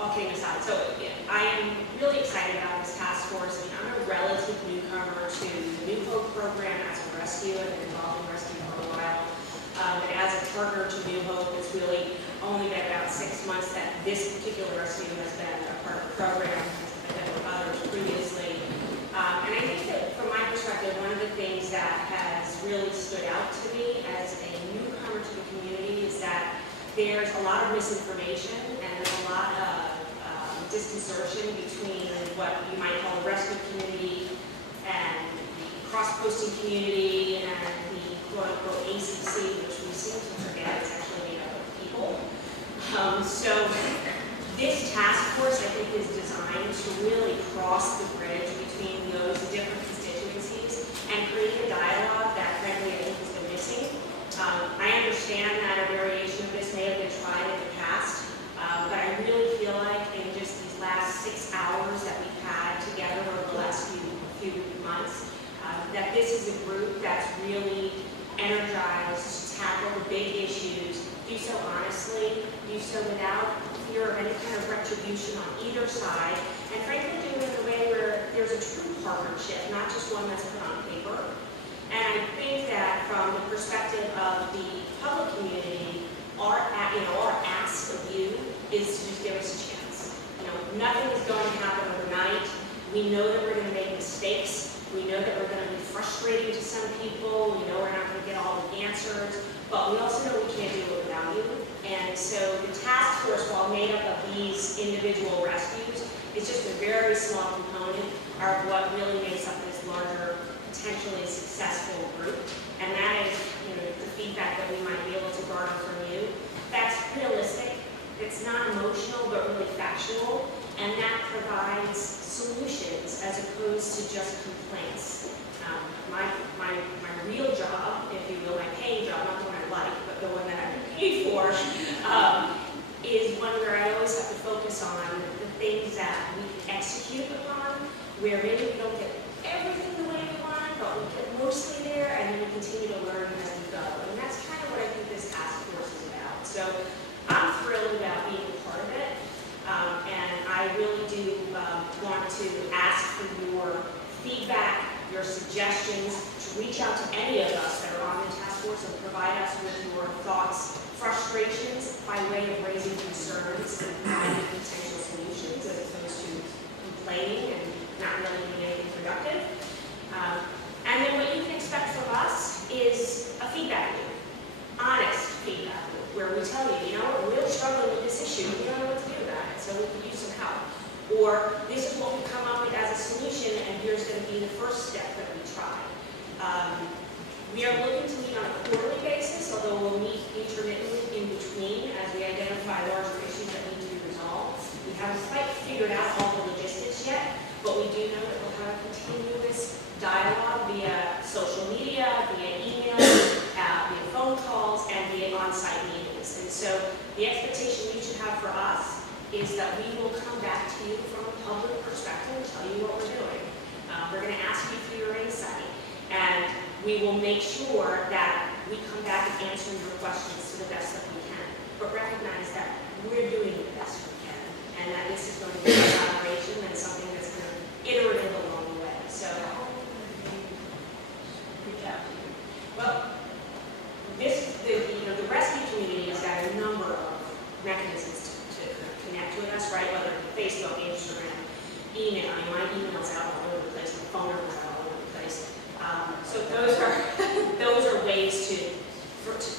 all kidding aside, so yeah, I am really excited about this task force. I mean, I'm a relative newcomer to the New Hope program as a rescue. I've been involved in rescue for a while. But as a partner to New Hope, it's really only been about 6 months that this particular rescue has been a part of the program. I've been with others previously. And I think that from my perspective, one of the things that has really stood out to me as a newcomer to the community is that there's a lot of misinformation and there's a lot of disconcertion between what you might call the rescue community and the cross-posting community and the quote-unquote ACC, which we seem to forget is actually made up of people. So this task force, I think, is designed to really cross the bridge between those different constituencies and create a dialogue that, frankly, I think has been missing. I understand that a variation of this may have been tried in the past, but I really feel like in just these last 6 hours that we've had together over the last few months, that this is a group that's really energized to tackle the big issues, do so honestly, do so without fear of any kind of retribution on either side, and frankly do it in a way where there's a true partnership, not just one that's put on paper. And I think that from the perspective of the public community, our ask of you is to just give us a chance. Nothing is going to happen overnight. We know that we're going to make mistakes. We know that we're going to be frustrating to some people. We know we're not going to get all the answers, but we also know we can't do it without you. And so the task force, while made up of these individual rescues, is just a very small component of what really makes up this larger, potentially successful group. And that is, the feedback that we might be able to garner from you. That's realistic. It's not emotional, but really factual, and that provides solutions as opposed to just complaints. My real job, if you will, my paying job, not the one I like, but the one that I'm paid for, is one where I always have to focus on the things that we can execute upon, where maybe we don't get everything the way we want, but we get mostly there, and then we continue to learn as we go. And that's kind of what I think this task force is about. So I'm thrilled about being a part of it, and I really do want to ask for your feedback, your suggestions, to reach out to any of us that are on the task force and provide us with your thoughts, frustrations by way of raising concerns and providing potential solutions as opposed to complaining and not really doing anything productive. And then what you can expect from us is a feedback loop, honest feedback loop, where we tell you, you know, we're really struggling with this issue, we don't know what to do about it, so we could use some help. Or this is what we come up with as a solution, and here's going to be the first step that we try. We are looking to meet on a quarterly basis, although we'll meet intermittently in between as we identify larger issues that need to be resolved. We haven't quite figured out all the logistics yet, but we do know that we'll have a continuous dialogue via social media, via email, via phone calls, and via on-site meetings. And so the expectation you should have for us is that we will come back to you from a public perspective and tell you what we're doing. We're going to ask you for your insight, and we will make sure that we come back and answer your questions to the best that we can, but recognize that we're doing the best we can, and that this is going to be a collaboration and something that's going to iterative along the way. So, reach out to you. Well, the rescue community has got a number of mechanisms to connect with us, right? Whether it's Facebook, Instagram, email. I mean, my email is out all over the place, my phone number is out all over the place. So those are ways to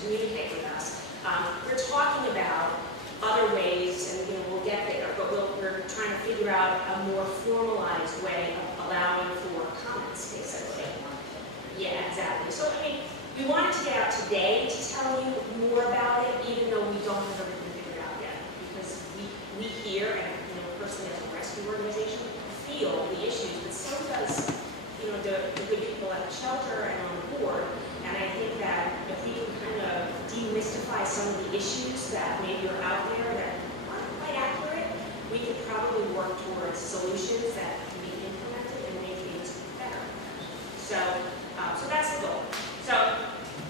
communicate with us. We're talking about other ways, and we'll get there, but we're trying to figure out a more formalized way of allowing for comments, basically. Yeah, exactly. So, I mean, we wanted to get out today to tell you more about it, even though we don't have everything figured out yet, because we here, and personally as a rescue organization, feel the issues, but so does the good people at the shelter and on the board. And I think that if we can kind of demystify some of the issues that maybe are out there that aren't quite accurate, we could probably work towards solutions that can be implemented and make things better. So that's the goal. So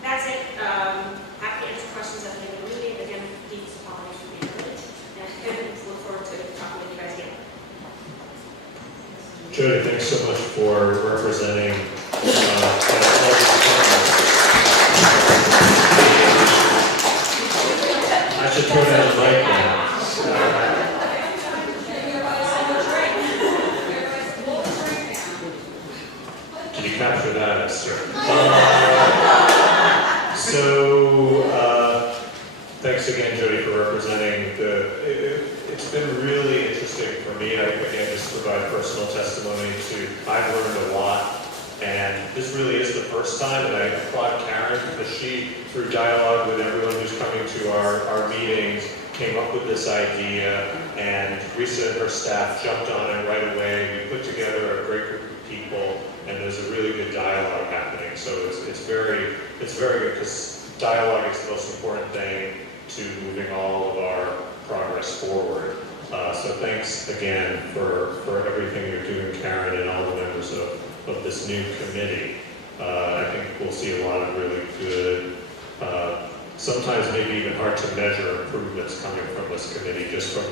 that's it. Happy to answer questions at the end of the meeting. Again, deepest apologies for being late, and look forward to talking with you guys again. Jody, thanks so much for representing I should turn down the mic now. Can you capture that, Esther? Thanks again, Jody, for representing it's been really interesting for me. I again just provide personal testimony I've learned a lot, and this really is the first time, and I applaud Karen because she, through dialogue with everyone who's coming to our meetings, came up with this idea, and Risa and her staff jumped on it right away. We put together a great group of people, and there's a really good dialogue happening. So it's very good because dialogue is the most important thing to moving all of our progress forward. So thanks again for everything you're doing, Karen, and all the members of this new committee. I think we'll see a lot of really good, sometimes maybe even hard to measure improvements coming from this committee, just from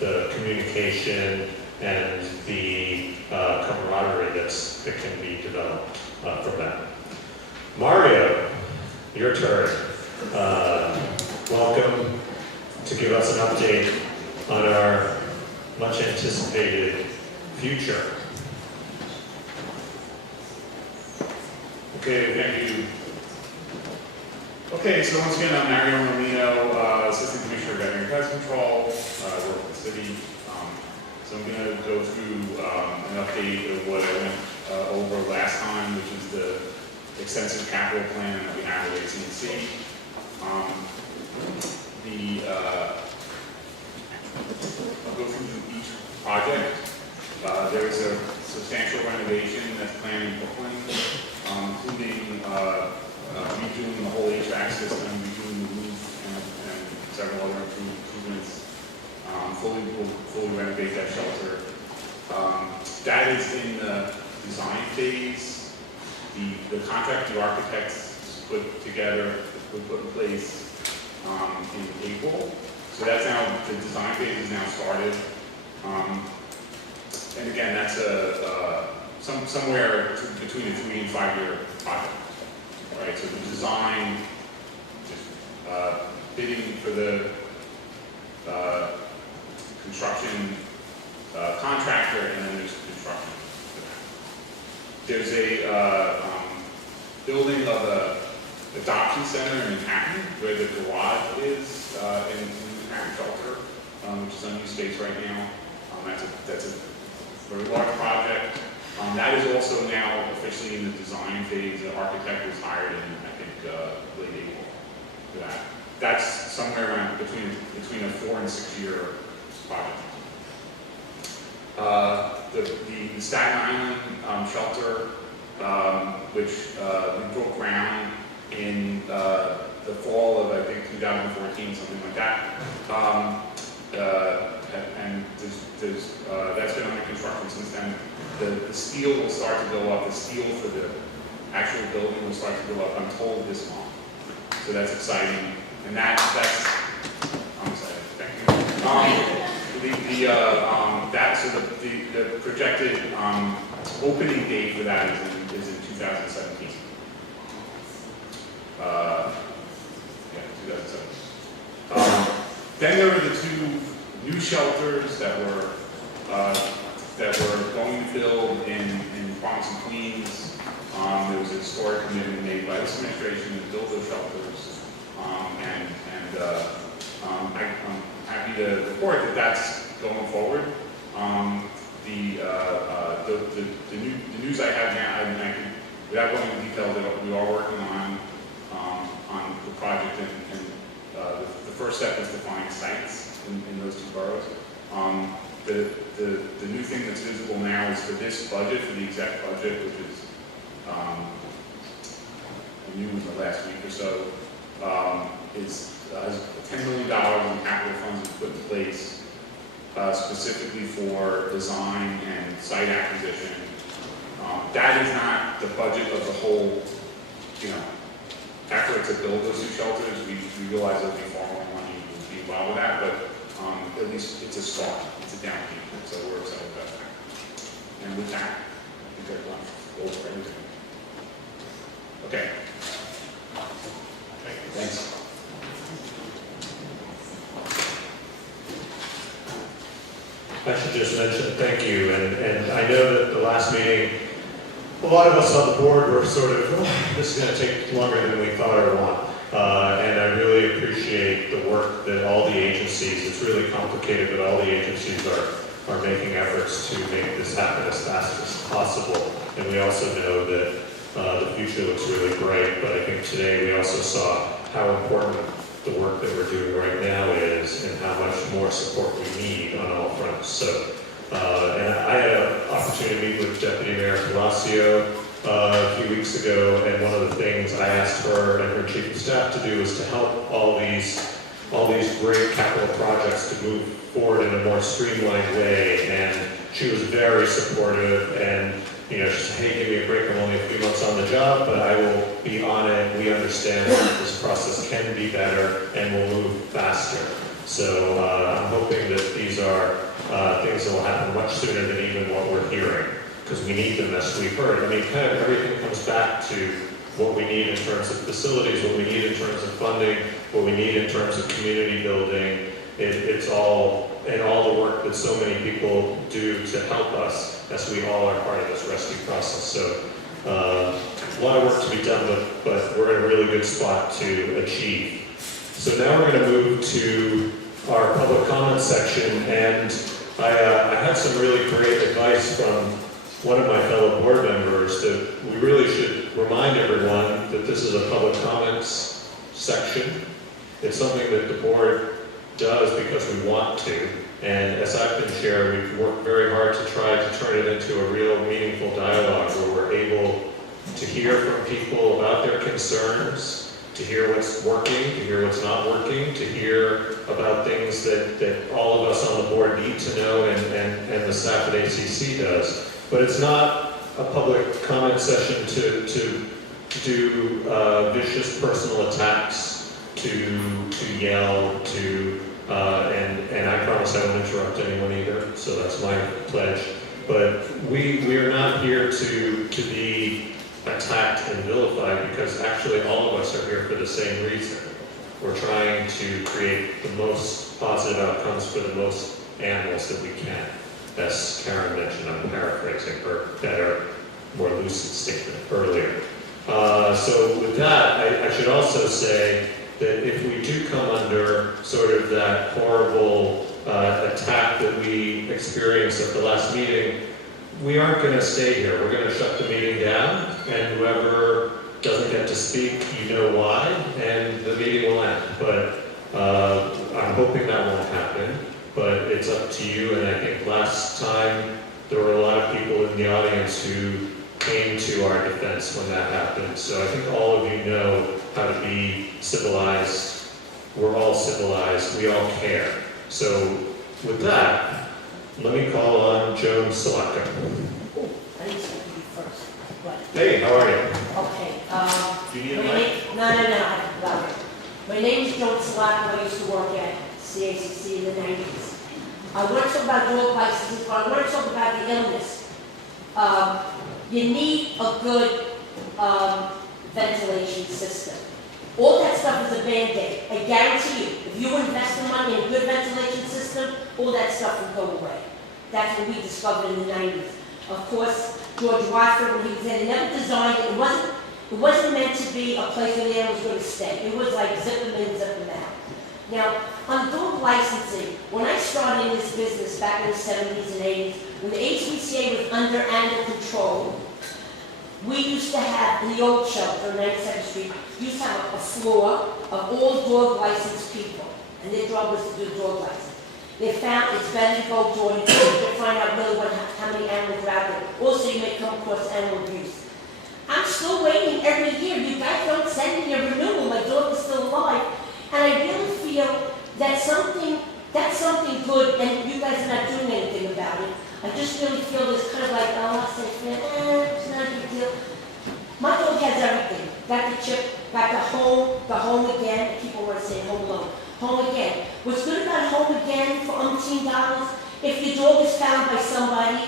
the communication and the camaraderie that can be developed from that. Mario, your turn. Welcome to give us an update on our much anticipated future. Okay, thank you. Okay, so once again, I'm Mario Romino, Assistant Commissioner of Veterinary Pest Control. I work for the city. So I'm going to go through an update of what I went over last time, which is the extensive capital plan that we have with ACC. I'll go through each project. There is a substantial renovation that's planned in Brooklyn, including redoing the whole HVAC system, redoing the roof, and several other improvements. Fully renovate that shelter. That is in the design phase. The contract the architects put together, put in place in April. So that's now, the design phase is now started. And again, that's somewhere between a 3 and 5 year project. right? So the design, bidding for the construction contractor, and then there's construction. There's a building of a adoption center in Manhattan where the garage is in Manhattan Shelter, which is unused space right now. That's a very large project. That is also now officially in the design phase. The architect was hired in, I think, late April for that. That's somewhere around between a 4 and 6 year project. The Staten Island shelter, which we broke ground in the fall of, I think, 2014, something like that. And that's been under construction since then. The steel will start to go up. The steel for the actual building will start to go up, I'm told, this month. So that's exciting. And that's I'm excited. Thank you. The projected opening date for that is in 2017. Yeah, 2017. Then there were the 2 new shelters that were going to build in Bronx and Queens. There was a historic commitment made by this administration to build those shelters, I'm happy to report that that's going forward. The news I have now, and I can, without going into detail, that we are working on the project, and the first step is to find sites in those 2 boroughs. The new thing that's visible now is for this budget, for the exec budget, which is new in the last week or so, is $10 million in capital funds put in place specifically for design and site acquisition. That is not the budget of the whole, effort to build those 2 shelters. We realize there'll be far more money to be involved with that, but at least it's a start. It's a down payment, so we're excited about that. And with that, I think I've gone over everything. Okay. Thanks. I should just mention thank you, and I know that the last meeting, a lot of us on the board were sort of, this is going to take longer than we thought or want. And I really appreciate the work that all the agencies, it's really complicated, but all the agencies are making efforts to make this happen as fast as possible. And we also know that the future looks really bright, but I think today we also saw how important the work that we're doing right now is and how much more support we need on all fronts. So, and I had an opportunity to meet with Deputy Mayor Palacio a few weeks ago, and one of the things I asked her and her chief of staff to do was to help all these great capital projects to move forward in a more streamlined way, and she was very supportive, and she said, hey, give me a break, I'm only a few months on the job, but I will be on it. We understand that this process can be better and will move faster. So I'm hoping that these are things that will happen much sooner than even what we're hearing, because we need them, as we've heard. I mean, kind of everything comes back to what we need in terms of facilities, what we need in terms of funding, what we need in terms of community building. It's all, and all the work that so many people do to help us, as we all are part of this rescue process. So a lot of work to be done, but we're in a really good spot to achieve. So now we're going to move to our public comment section, and I had some really great advice from one of my fellow board members that we really should remind everyone that this is a public comments section. It's something that the board does because we want to, and as I've been sharing, we've worked very hard to try to turn it into a real meaningful dialogue where we're able to hear from people about their concerns, to hear what's working, to hear what's not working, to hear about things that all of us on the board need to know and the staff at ACC does. But it's not a public comment session to do vicious personal attacks, to yell, and I promise I won't interrupt anyone either, so that's my pledge. But we are not here to be attacked and vilified, because actually all of us are here for the same reason. We're trying to create the most positive outcomes for the most animals that we can. As Karen mentioned, I'm paraphrasing her better, more lucid statement earlier. So with that, I should also say that if we do come under sort of that horrible attack that we experienced at the last meeting, we aren't going to stay here. We're going to shut the meeting down, and whoever doesn't get to speak, you know why, and the meeting will end. But I'm hoping that won't happen, but it's up to you. And I think last time there were a lot of people in the audience who came to our defense when that happened. So I think all of you know how to be civilized. We're all civilized. We all care. So with that, let me call on Joan Salaka. I need to be first. What? Hey, how are you? Okay, Do you need a my mic? name, no, I got it. My name is Joan Salaka. I used to work at ACC in the 90s. I want to talk about dog licenses, but I want to talk about the illness. You need a good ventilation system. All that stuff is a Band-Aid. I guarantee you, if you invest the money in a good ventilation system, all that stuff will go away. That's what we discovered in the 90s. Of course, George Watford, when he was there, he never designed it. It wasn't meant to be a place where the animals were going to stay. It was like zip them in, zip them out. Now, on dog licensing, when I started in this business back in the 70s and 80s, when the HBCA was under animal control, we used to have, in the old shelter on 92nd Street, we used to have a floor of all dog licensed people, and their job was to do dog license. They found it's better to go door to door to find out really how many animals are out there. Also, you may come across animal abuse. I'm still waiting every year. You guys don't send me a renewal. My dog is still alive. And I really feel that's something good, and you guys are not doing anything about it. I just really feel there's kind of like, oh, I say, it's not a big deal. My dog has everything. Got the chip, got the home again. People want to say home alone. Home again. What's good about home again for $umpteen, if your dog is found by somebody,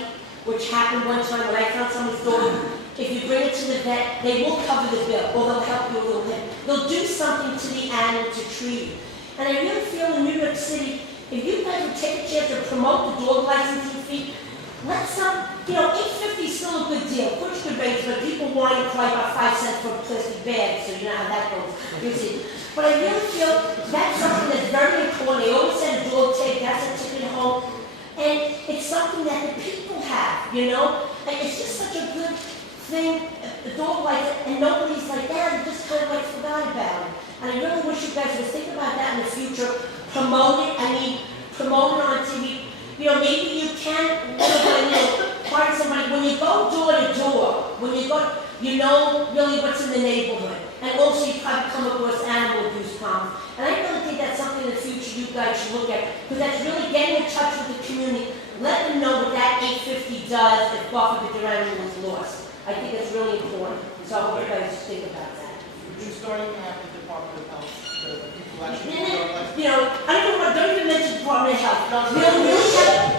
which happened one time when I found somebody's dog, if you bring it to the vet, they will cover the bill, or they'll help you a little bit. They'll do something to the animal to treat you. And I really feel in New York City, if you guys would take a chance to promote the dog licensing fee, let some, $8.50 is still a good deal. Push good rates, but people want to cry about 5 cents for a plastic bag, so you know how that goes. You see. But I really feel that's something that's very important. They always said a dog tag, that's a ticket home. And it's something that the people have, And it's just such a good thing, the dog license, and nobody's like that, they just kind of like forgot about it. And I really wish you guys would think about that in the future. Promote it, promote it on TV. Maybe you can, find somebody, when you go door to door, when you go, you know really what's in the neighborhood. And also you probably come across animal abuse problems. And I really think that's something in the future you guys should look at, because that's really getting in touch with the community. Let them know what that $8.50 does if God forbid their animal is lost. I think that's really important. So I hope you guys think about that. You're starting to have the Department of Health, the people actually. Don't even mention Department of Health.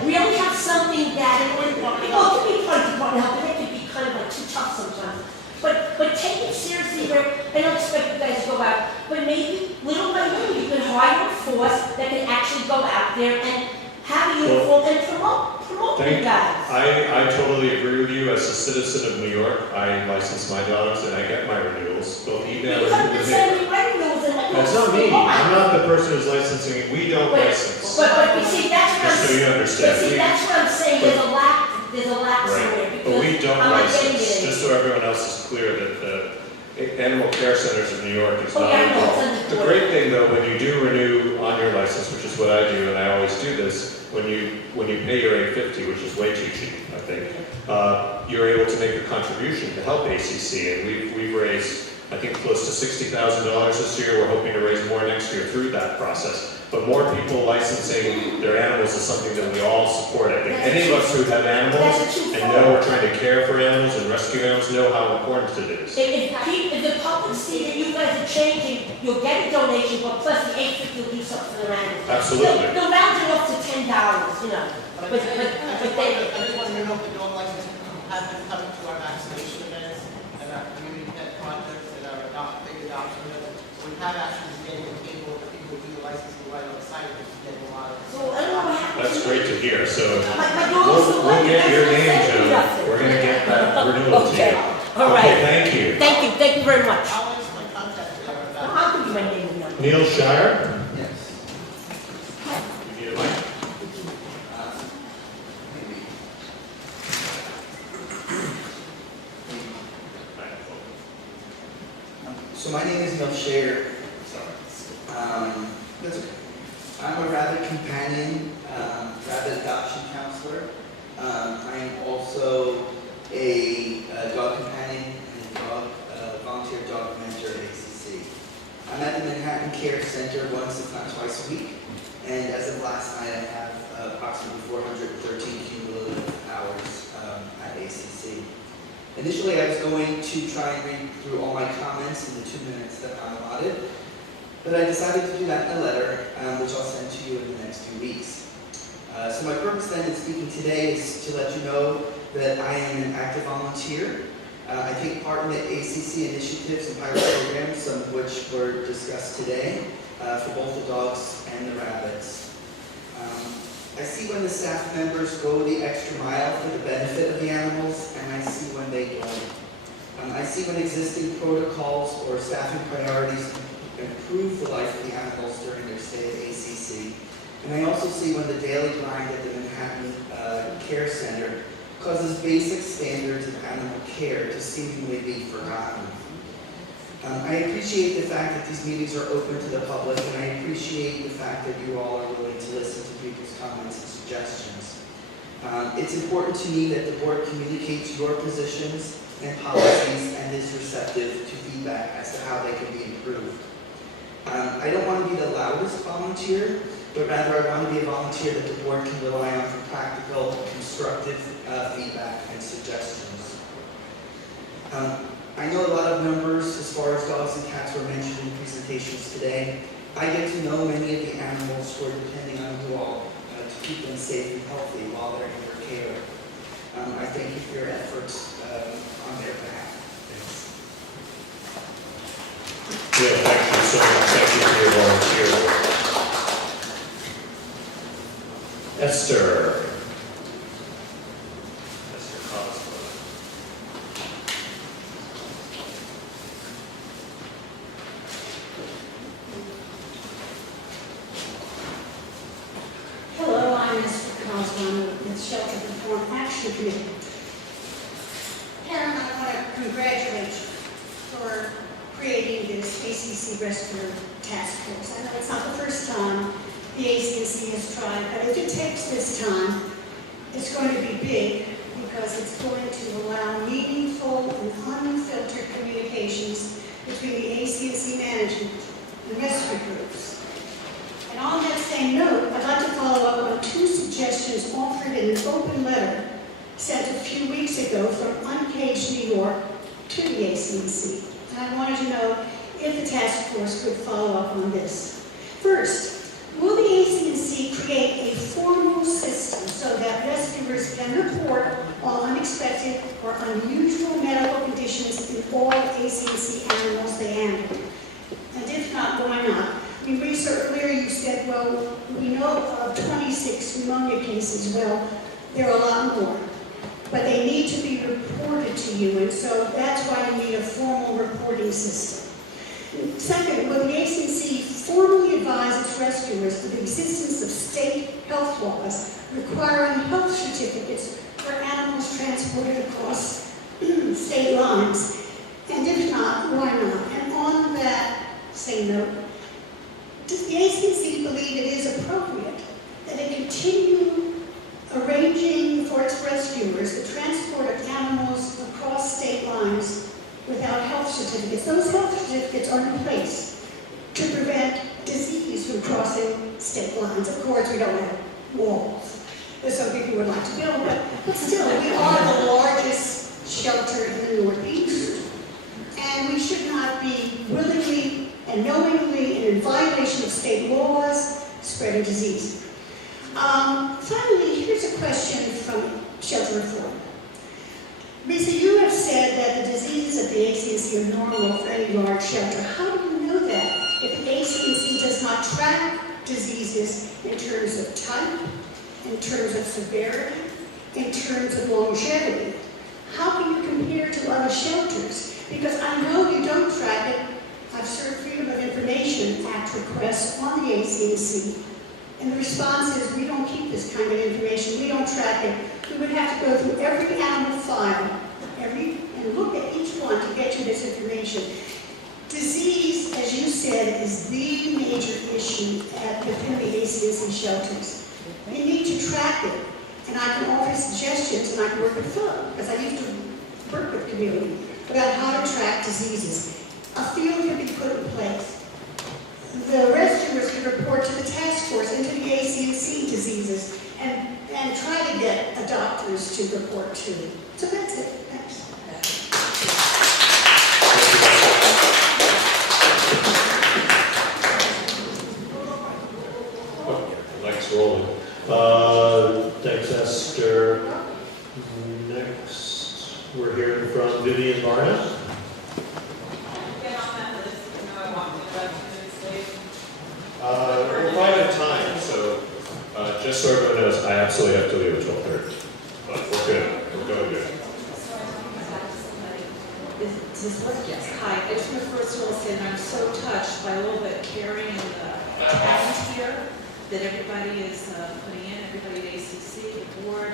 We only have something that, it could be part of Department of Health, but it could be kind of like too tough sometimes. But take it seriously where, I don't expect you guys to go out, but maybe little by little you can hire a force that can actually go out there and have a uniform and promote you guys. I totally agree with you. As a citizen of New York, I license my dogs and I get my renewals, both email You and haven't been sending me my renewals and That's not me. I'm not the person who's licensing. We don't license. But you see, that's what Just so you understand. But see, that's what I'm saying, there's a lack somewhere, Right, because but we don't I'm not getting license, it. just so everyone else is clear that the animal care centers of New York is Oh, not yeah, I know, involved. it's The great thing though, when you do renew on your license, which is what I do, and I always do this, when you pay your $8.50, which is way too cheap, I think, you're able to make a contribution to help ACC, and we've raised, I think, close to $60,000 this year. We're hoping to raise more next year through that process. But more people licensing their animals is something that we all support. I think any of us who have animals and know we're trying to care for animals and rescue animals know how important it is. If the public see that you guys are changing, you'll get a donation, but plus the $8.50 will do something for their animals. Absolutely. They'll round it up to $10, But I just wanted to know if the dog license has been coming to our vaccination events and our have actually been getting people to do the licensing right on the site, which is getting a lot of. So I don't know what happened. That's great to hear, so My daughter's still we'll like it. get your That's name, not saying Joe. nothing. We're gonna get that renewal to Okay. you. All right. Okay, thank you. Thank you very much. I'll use my contact there about. I'll give you my name and number. Neil Shire? Yes. You need a mic? So my name is Neil Shader. Sorry. That's okay. I'm a rabbit companion, rabbit adoption counselor. I am also a dog companion and volunteer dog mentor at ACC. I'm at the Manhattan Care Center once, if not twice a week. And as of last night, I have approximately 413 cumulative hours at ACC. Initially, I was going to try and read through all my comments in the 2 minutes that I'm allotted, but I decided to do that in a letter, which I'll send to you in the next few weeks. So my purpose then in speaking today is to let you know that I am an active volunteer. I take part in the ACC initiatives and pilot programs, some of which were discussed today, for both the dogs and the rabbits. I see when the staff members go the extra mile for the benefit of the animals, and I see when they don't. I see when existing protocols or staffing priorities improve the life of the animals during their stay at ACC. And I also see when the daily grind at the Manhattan Care Center causes basic standards of animal care to seemingly be forgotten. I appreciate the fact that these meetings are open to the public, and I appreciate the fact that you all are willing to listen to people's comments and suggestions. It's important to me that the board communicates your positions and policies and is receptive to feedback as to how they can be improved. I don't want to be the loudest volunteer, but rather I want to be a volunteer that the board can rely on for practical, constructive feedback and suggestions. I know a lot of numbers as far as dogs and cats were mentioned in presentations today. I get to know many of the animals who are depending on you all to keep them safe and healthy while they're in your care. I thank you for your efforts on their behalf. Thanks. Neil, thank you so much. Thank you for your volunteer work. Esther. Mr. Cosgrove. Hello, I'm Mr. Cosgrove with the Shelter Reform Action Committee. Karen, I want to congratulate you for creating this ACC Rescue Task Force. I know it's not the first time the ACC has tried, but if it takes this time, it's going to be big because it's going to allow meaningful and unfiltered communications between the ACC management and rescue groups. And on that same note, I'd like to follow up on 2 suggestions offered in an open letter sent a few weeks ago from Uncaged New York to the ACC. And I wanted to know if the task force could follow up on this. First, will the ACC create a formal system so that rescuers can report all unexpected or unusual medical conditions in all ACC animals they handle? And if not, why not? Lisa, earlier you said, well, we know of 26 pneumonia cases. Well, there are a lot more. But they need to be reported to you, and so that's why you need a formal reporting system. Second, will the ACC formally advise its rescuers of the existence of state health laws requiring health certificates for animals transported across state lines? And if not, why not? And on that same note, does the ACC believe it is appropriate that it continue arranging for its rescuers the transport of animals across state lines without health certificates? Those health certificates are in place to prevent disease from crossing state lines. Of course, we don't have walls, as some people would like to build, but still, we are the largest shelter in the Northeast, and we should not be willingly and knowingly and in violation of state laws spreading disease. Finally, here's a question from Shelter Reform. Lisa, you have said that the diseases at the ACC are normal for any large shelter. How do you know that? not track diseases in terms of type, in terms of severity, in terms of longevity. How can you compare to other shelters? Because I know you don't track it. I've served Freedom of Information Act requests on the ACC, and the response is, we don't keep this kind of information, we don't track it. We would have to go through every animal file, and look at each one to get you this information. Disease, as you said, is the major issue within the ACC shelters. You need to track it, and I can offer suggestions, and I can work with Philip, because I used to work with community, about how to track diseases. A field can be put in place. The rescuers can report to the task force into the ACC diseases and try to get adopters to report to. So that's it. Thanks. Mike's rolling. Thanks, Esther. Next, we're hearing from Vivian Barnett. We're right at time, so just so everyone knows, I absolutely have to leave at 12:30. But we're good. We're going good. Is this what? Yes. Hi, I just want to first of all say that I'm so touched by all the caring and the talent here that everybody is putting in, everybody at ACC, the board.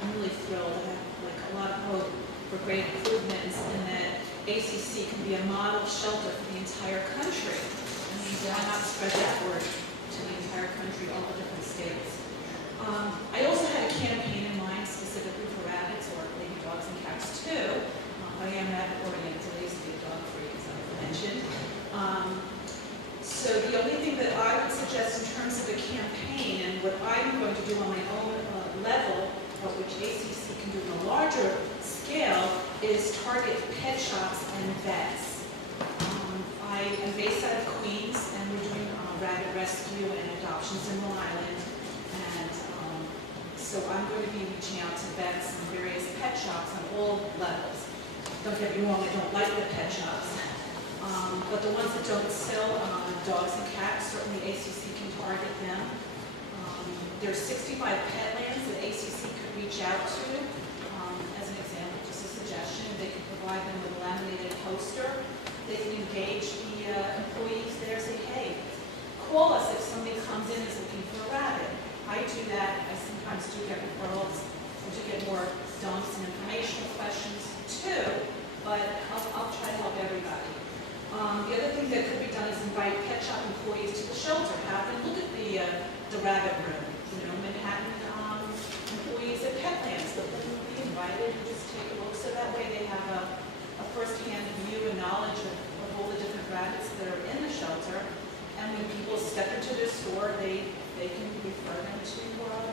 I'm really thrilled. I have like a lot of hope for great improvements and that ACC can be a model shelter for the entire country. I mean, why not spread that word to the entire country, all the different states? I also had a campaign in mind specifically for rabbits or maybe dogs and cats too. I am rabbit oriented, I used to be a dog freak, as I mentioned. So the only thing that I would suggest in terms of a campaign and what I'm going to do on my own level, which ACC can do on a larger scale, is target pet shops and vets. I am based out of Queens, and we're doing rabbit rescue and adoptions in Long Island. And so I'm going to be reaching out to vets and various pet shops on all levels. Don't get me wrong, I don't like the pet shops. But the ones that don't sell dogs and cats, certainly ACC can target them. There's 65 pet lands that ACC could reach out to. As an example, just a suggestion, they could provide them with a laminated poster. They can engage the employees there, say, hey, call us if somebody comes in and is looking for a rabbit. I do that. I sometimes do get referrals. I do get more dumps and informational questions too, but I'll try to help everybody. The other thing that could be done is invite pet shop employees to the shelter. Have them look at the rabbit room. You know, Manhattan employees at Petlands, let them be invited and just take a look. So that way they have a first-hand view and knowledge of all the different rabbits that are in the shelter. And when people step into their store, they can refer them to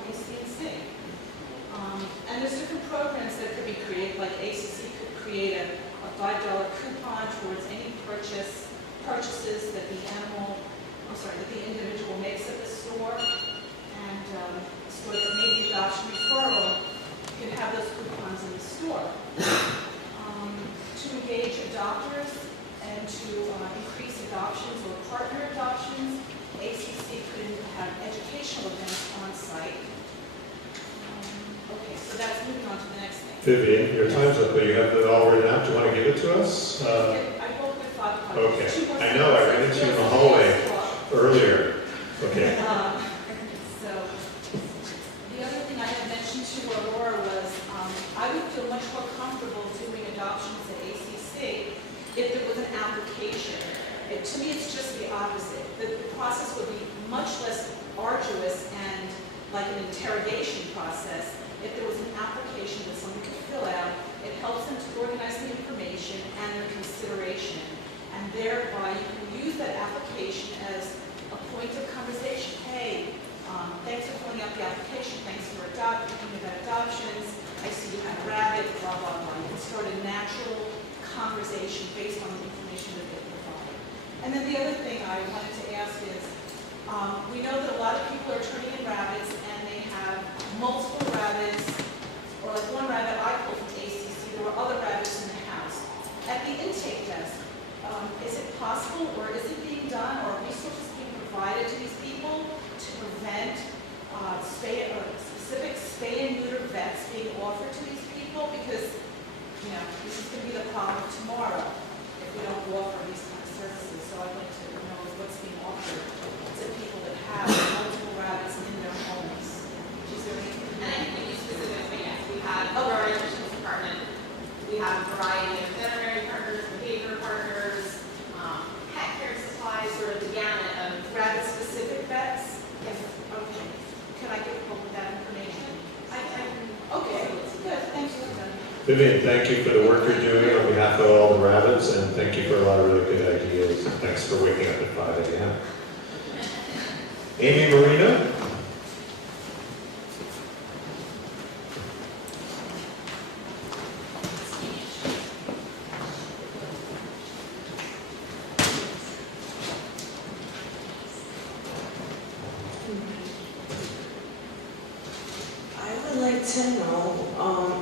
ACC. And there's different programs that could be created, like ACC could create a $5 coupon towards any purchases that the individual makes at the store. And the store that made the adoption referral can have those coupons in the store. To engage adopters and to increase adoptions or partner adoptions, ACC could have educational events on site. Okay, so that's moving on to the next thing. Vivian, your time's up, but you have it all written out. Do you want to give it to us? I work with Bob. Okay. I know, I ran into you in the hallway earlier. Okay. So, the other thing I had mentioned to Aurora was I would feel much more comfortable doing adoptions at ACC if there was an application. To me, it's just the opposite. The process would be much less arduous and like an interrogation process if there was an application that someone could fill out. It helps them to organize the information and the consideration. And thereby, you can use that application as a point of conversation. Hey, thanks for filling out the application. Thanks for thinking about adoptions. I see you have a rabbit, blah, blah, blah. You can start a natural conversation based on the information that they provide. And then the other thing I wanted to ask is, we know that a lot of people are turning in rabbits and they have multiple rabbits, or like one rabbit I pulled from ACC, there were other rabbits in the house. At the intake desk, is it possible, or is it being done, or resources being provided you know, this is going to be the problem tomorrow if we don't offer these kind of services. So I'd like to know what's being offered to people that have multiple rabbits in their homes. Is there anything? And I can give you specifically, yes, we have over our admissions department, we have a variety of veterinary partners, behavior partners, pet care supplies, sort of the gamut of Rabbit-specific vets? yes. Okay. Can I get a hold of that information? I can. Okay, good, thank you. Vivian, thank you for the work you're doing on behalf of all the rabbits, and thank you for a lot of really good ideas. And thanks for waking up at 5 a.m. Amy Marino? I would like to know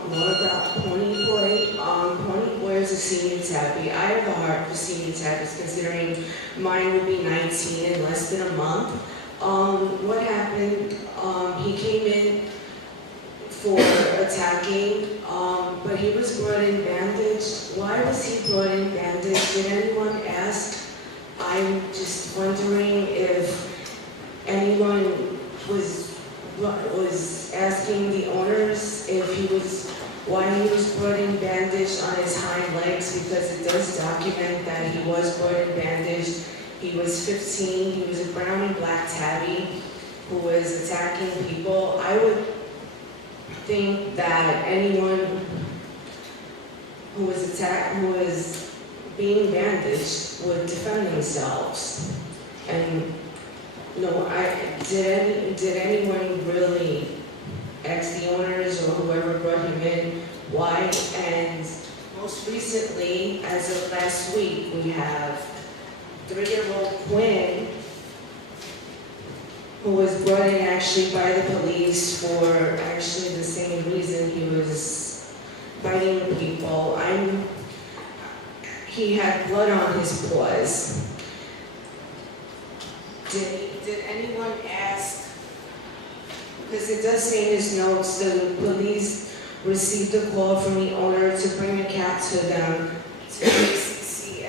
more about Pony Boy. Pony Boy is a senior tabby. I have a heart for senior tabbies considering mine will be 19 in less than a month. What happened, he came in for attacking, but he was brought in bandaged. Why was he brought in bandaged? Did anyone ask? I'm just wondering if anyone was asking the owners if why he was brought in bandaged on his hind legs, because it does document that he was brought in bandaged. He was 15, he was a brown and black tabby who was attacking people. I would think that anyone who was being bandaged would defend themselves. And no, did anyone really ask the owners or whoever brought him in why? And most recently, as of last week, we have 3-year-old Quinn, who was brought in actually by the police for actually the same reason. He was biting people. He had blood on his paws. Did anyone ask, because it does say in his notes, the police received a call from the owner to bring a cat to them to ACC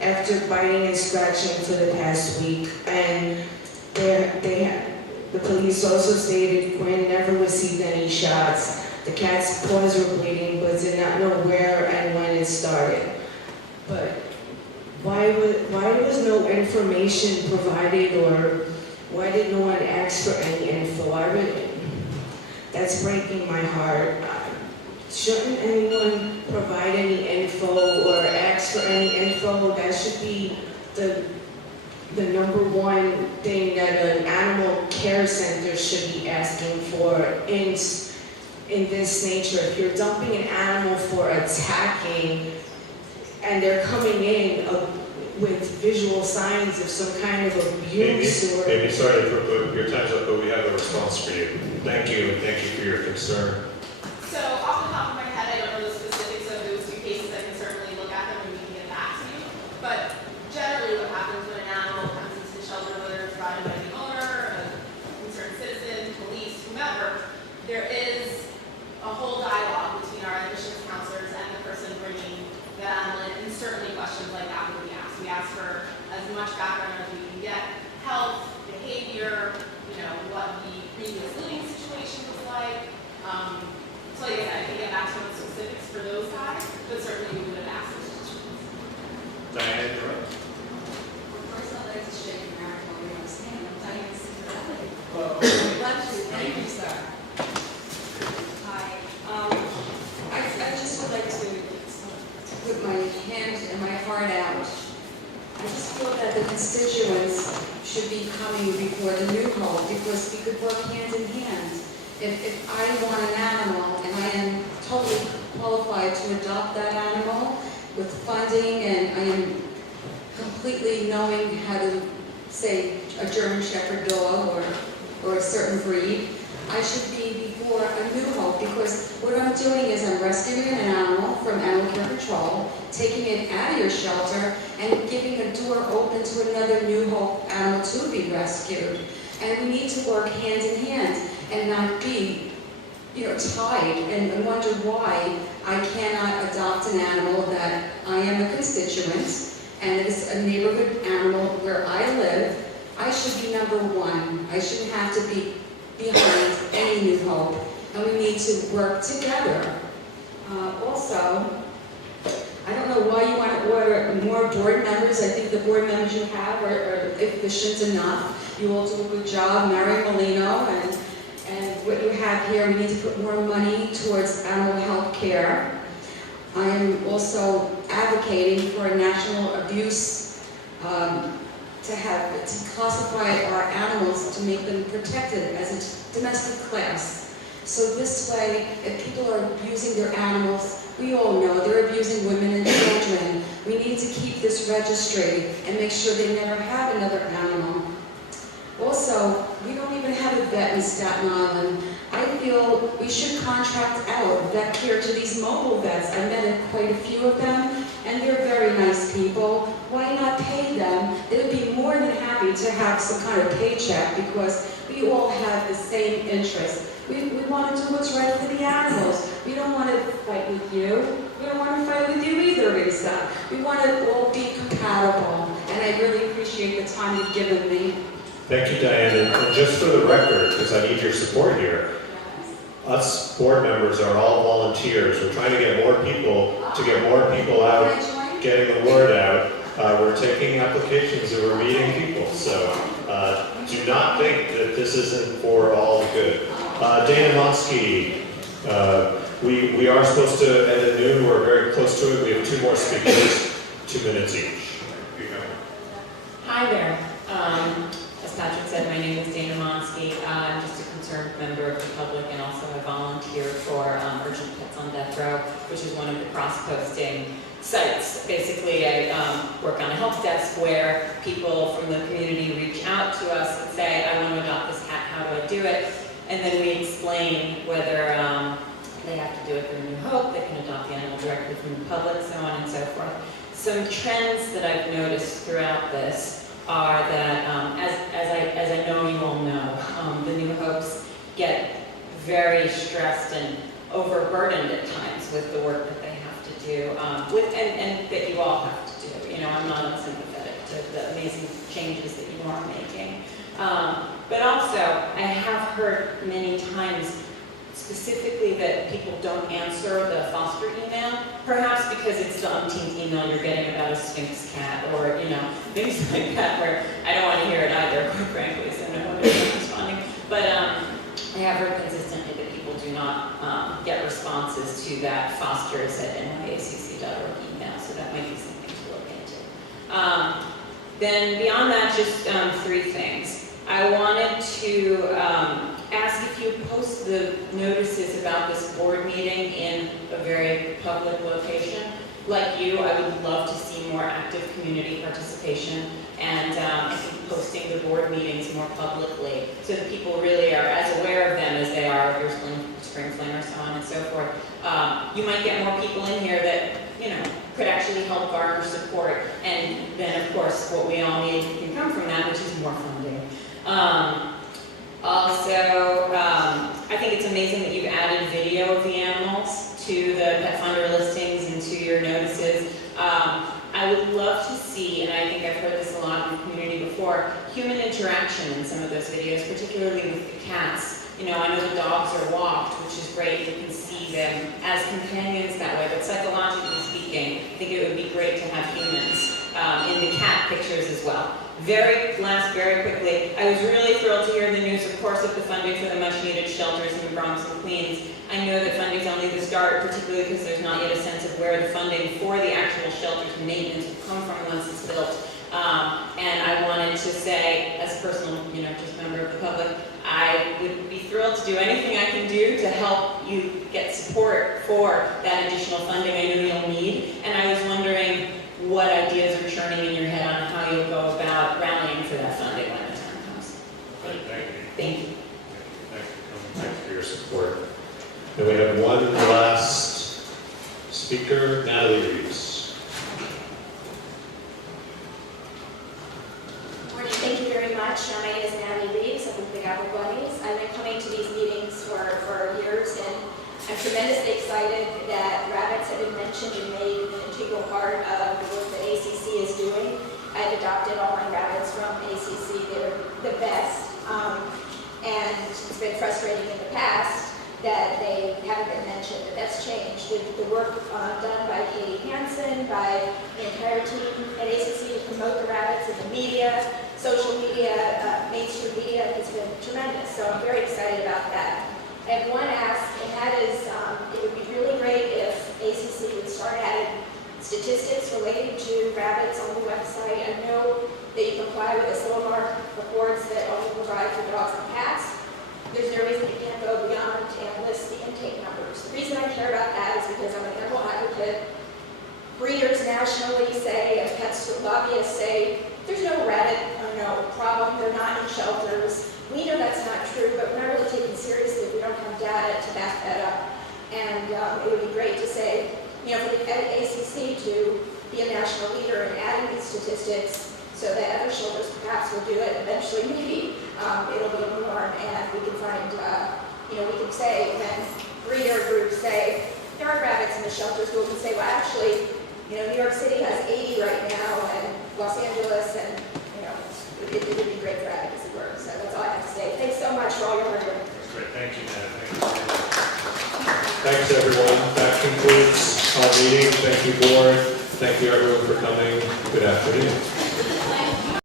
after biting and scratching for the past week. And the police also stated Quinn never received any shots. The cat's paws were bleeding, but did not know where and when it started. But why was no information provided, or why did no one ask for any info? That's breaking my heart. Shouldn't anyone provide any info or ask for any info? That should be the number one thing that an animal care center should be asking for in this nature. If you're dumping an animal for attacking and they're coming in with visual signs of some kind of abuse or... Amy, sorry to put your time's up, but we have a response for you. Thank you, and thank you for your concern. So off the top of my head, I don't know the specifics of those two cases. I can certainly look at them and we can get back to you. But generally what happens when an animal comes into the shelter, whether it's brought in by the owner, a concerned citizen, police, whomever, there is a whole dialogue between our admissions counselors and the person bringing that animal in, and certainly questions like that would be asked. We ask for as much background as we can get, health, behavior, what the previous living situation was like. So like I said, I can get back to the specifics for those guys, but certainly we would have asked those questions. Diane, you're up. First, I'd like to shake your hand while you're on stand. I'm Diane Cicarelli. Thank you, sir. Hi. I just would like to put my hand and my heart out. I just feel that the constituents should be coming before the new home, because we could work hand in hand. If I want an animal and I am totally qualified to adopt that animal with funding, and I am completely knowing how to, say, a German Shepherd dog or a certain breed, I should be before a new home, because what I'm doing is I'm rescuing an animal from Animal Care Control, taking it out of your shelter, and giving a door open to another new home animal to be rescued. And we need to work hand in hand and not be tied and wonder why I cannot adopt an animal that I am a constituent and it is a neighborhood animal where I live. I should be number one. I shouldn't have to be behind any New Hope, and we need to work together. Also, I don't know why you want to order more board members. I think the board members you have are efficient enough. You all do a good job, Mary Molino, and what you have here, we need to put more money towards animal health care. I am also advocating for a national abuse, to classify our animals to make them protected as a domestic class. So this way, if people are abusing their animals, we all know they're abusing women and children. We need to keep this registry and make sure they never have another animal. Also, we don't even have a vet in Staten Island. I feel we should contract out vet care to these mobile vets. I met quite a few of them, and they're very nice people. Why not pay them? They would be more than happy to have some kind of paycheck because we all have the same interest. We want to do what's right for the animals. We don't want to fight with you. We don't want to fight with you either, Lisa. We want to all be compatible, and I really appreciate the time you've given me. Thank you, Diane. And just for the record, because I need your support here, us board members are all volunteers. We're trying to get more people out, getting the word out. We're taking applications and we're meeting people. So do not think that this isn't for all the good. Dana Monsky, we are supposed to end at noon. We're very close to it. We have 2 more speakers, 2 minutes each. Hi there. As Patrick said, my name is Dana Monsky. I'm just a concerned member of the public, and also I volunteer for Urgent Pets on Death Row, which is one of the cross-posting sites. Basically, I work on a help desk where people from the community reach out to us and say, I want to adopt this cat, how do I do it? And then we explain whether they have to do it through New Hope, they can adopt the animal directly from the public, so on and so forth. Some trends that I've noticed throughout this are that, as I know you all know, the New Hopes get very stressed and overburdened at times with the work that they have to do, and that you all have to do. I'm not unsympathetic to the amazing changes that you are making. But also, I have heard many times specifically that people don't answer the foster email, perhaps because it's the umpteenth email you're getting about a Sphinx cat or, things like that where I don't want to hear it either, quite frankly, so no one is responding. But I have heard consistently that people do not get responses to that fosters@nyacc.org email, so that might be something to look into. Then beyond that, just 3 things. I wanted to ask if you post the notices about this board meeting in a very public location. Like you, I would love to see more active community participation and I think posting the board meetings more publicly so that people really are as aware of them as they are of your spring fling or so on and so forth. You might get more people in here that, could actually help garner support. And then, of course, what we all need can come from that, which is more funding. I think it's amazing that you've added video of the animals to the pet finder listings and to your notices. I would love to see, and I think I've heard this a lot in the community before, human interaction in some of those videos, particularly with the cats. I know the dogs are walked, which is great. You can see them as companions that way, but psychologically speaking, I think it would be great to have humans in the cat pictures as well. Very quickly, I was really thrilled to hear the news, of course, of the funding for the much-needed shelters in the Bronx and Queens. I know that funding's only the start, particularly because there's not yet a sense of where the funding for the actual shelters maintenance will come from once it's built. And I wanted to say, as a personal, just member of the public, I would be thrilled to do anything I can do to help you get support for that additional funding I know you'll need. And I was wondering what ideas are churning in your head on how you'll go about rallying for that funding when the time comes. Thank you. Thanks for your support. And we have one last speaker, Natalie Reeves. Morning, thank you very much. My name is Natalie Reeves. I'm with Big Apple Bunnies. I've been coming to these meetings for years, and I'm tremendously excited that rabbits have been mentioned and made an integral part of the work that ACC is doing. I've adopted all my rabbits from ACC. They're the best. And it's been frustrating in the past that they haven't been mentioned, but that's changed. The work done by Katie Hansen, by the entire team at ACC to promote the rabbits in the media, social media, mainstream media has been tremendous. So I'm very excited about that. I have one ask, and that is, it would be really great if ACC would start adding statistics related to rabbits on the website. I know that you comply with the Silvermark reports that only provide for dogs and cats. There's no reason you can't go beyond and list the intake numbers. The reason I care about that is because I'm an animal advocate. Breeders nationally say, and pet lobbyists say, there's no rabbit problem, they're not in shelters. We know that's not true, but we're not really taken seriously if we don't have data to back that up. And it would be great to say, for the ACC to be a national leader in adding these statistics so that other shelters perhaps will do it. Eventually, maybe it'll be a norm, and we can find, we can say when breeder groups say there are rabbits in the shelters, we can say, well, actually, New York City has 80 right now, and Los Angeles, and it would be great for advocacy work. So that's all I have to say. Thanks so much for all your hard work. That's great. Thank you, Nat. Thanks, everyone. That concludes our meeting. Thank you, board. Thank you, everyone, for coming. Good afternoon.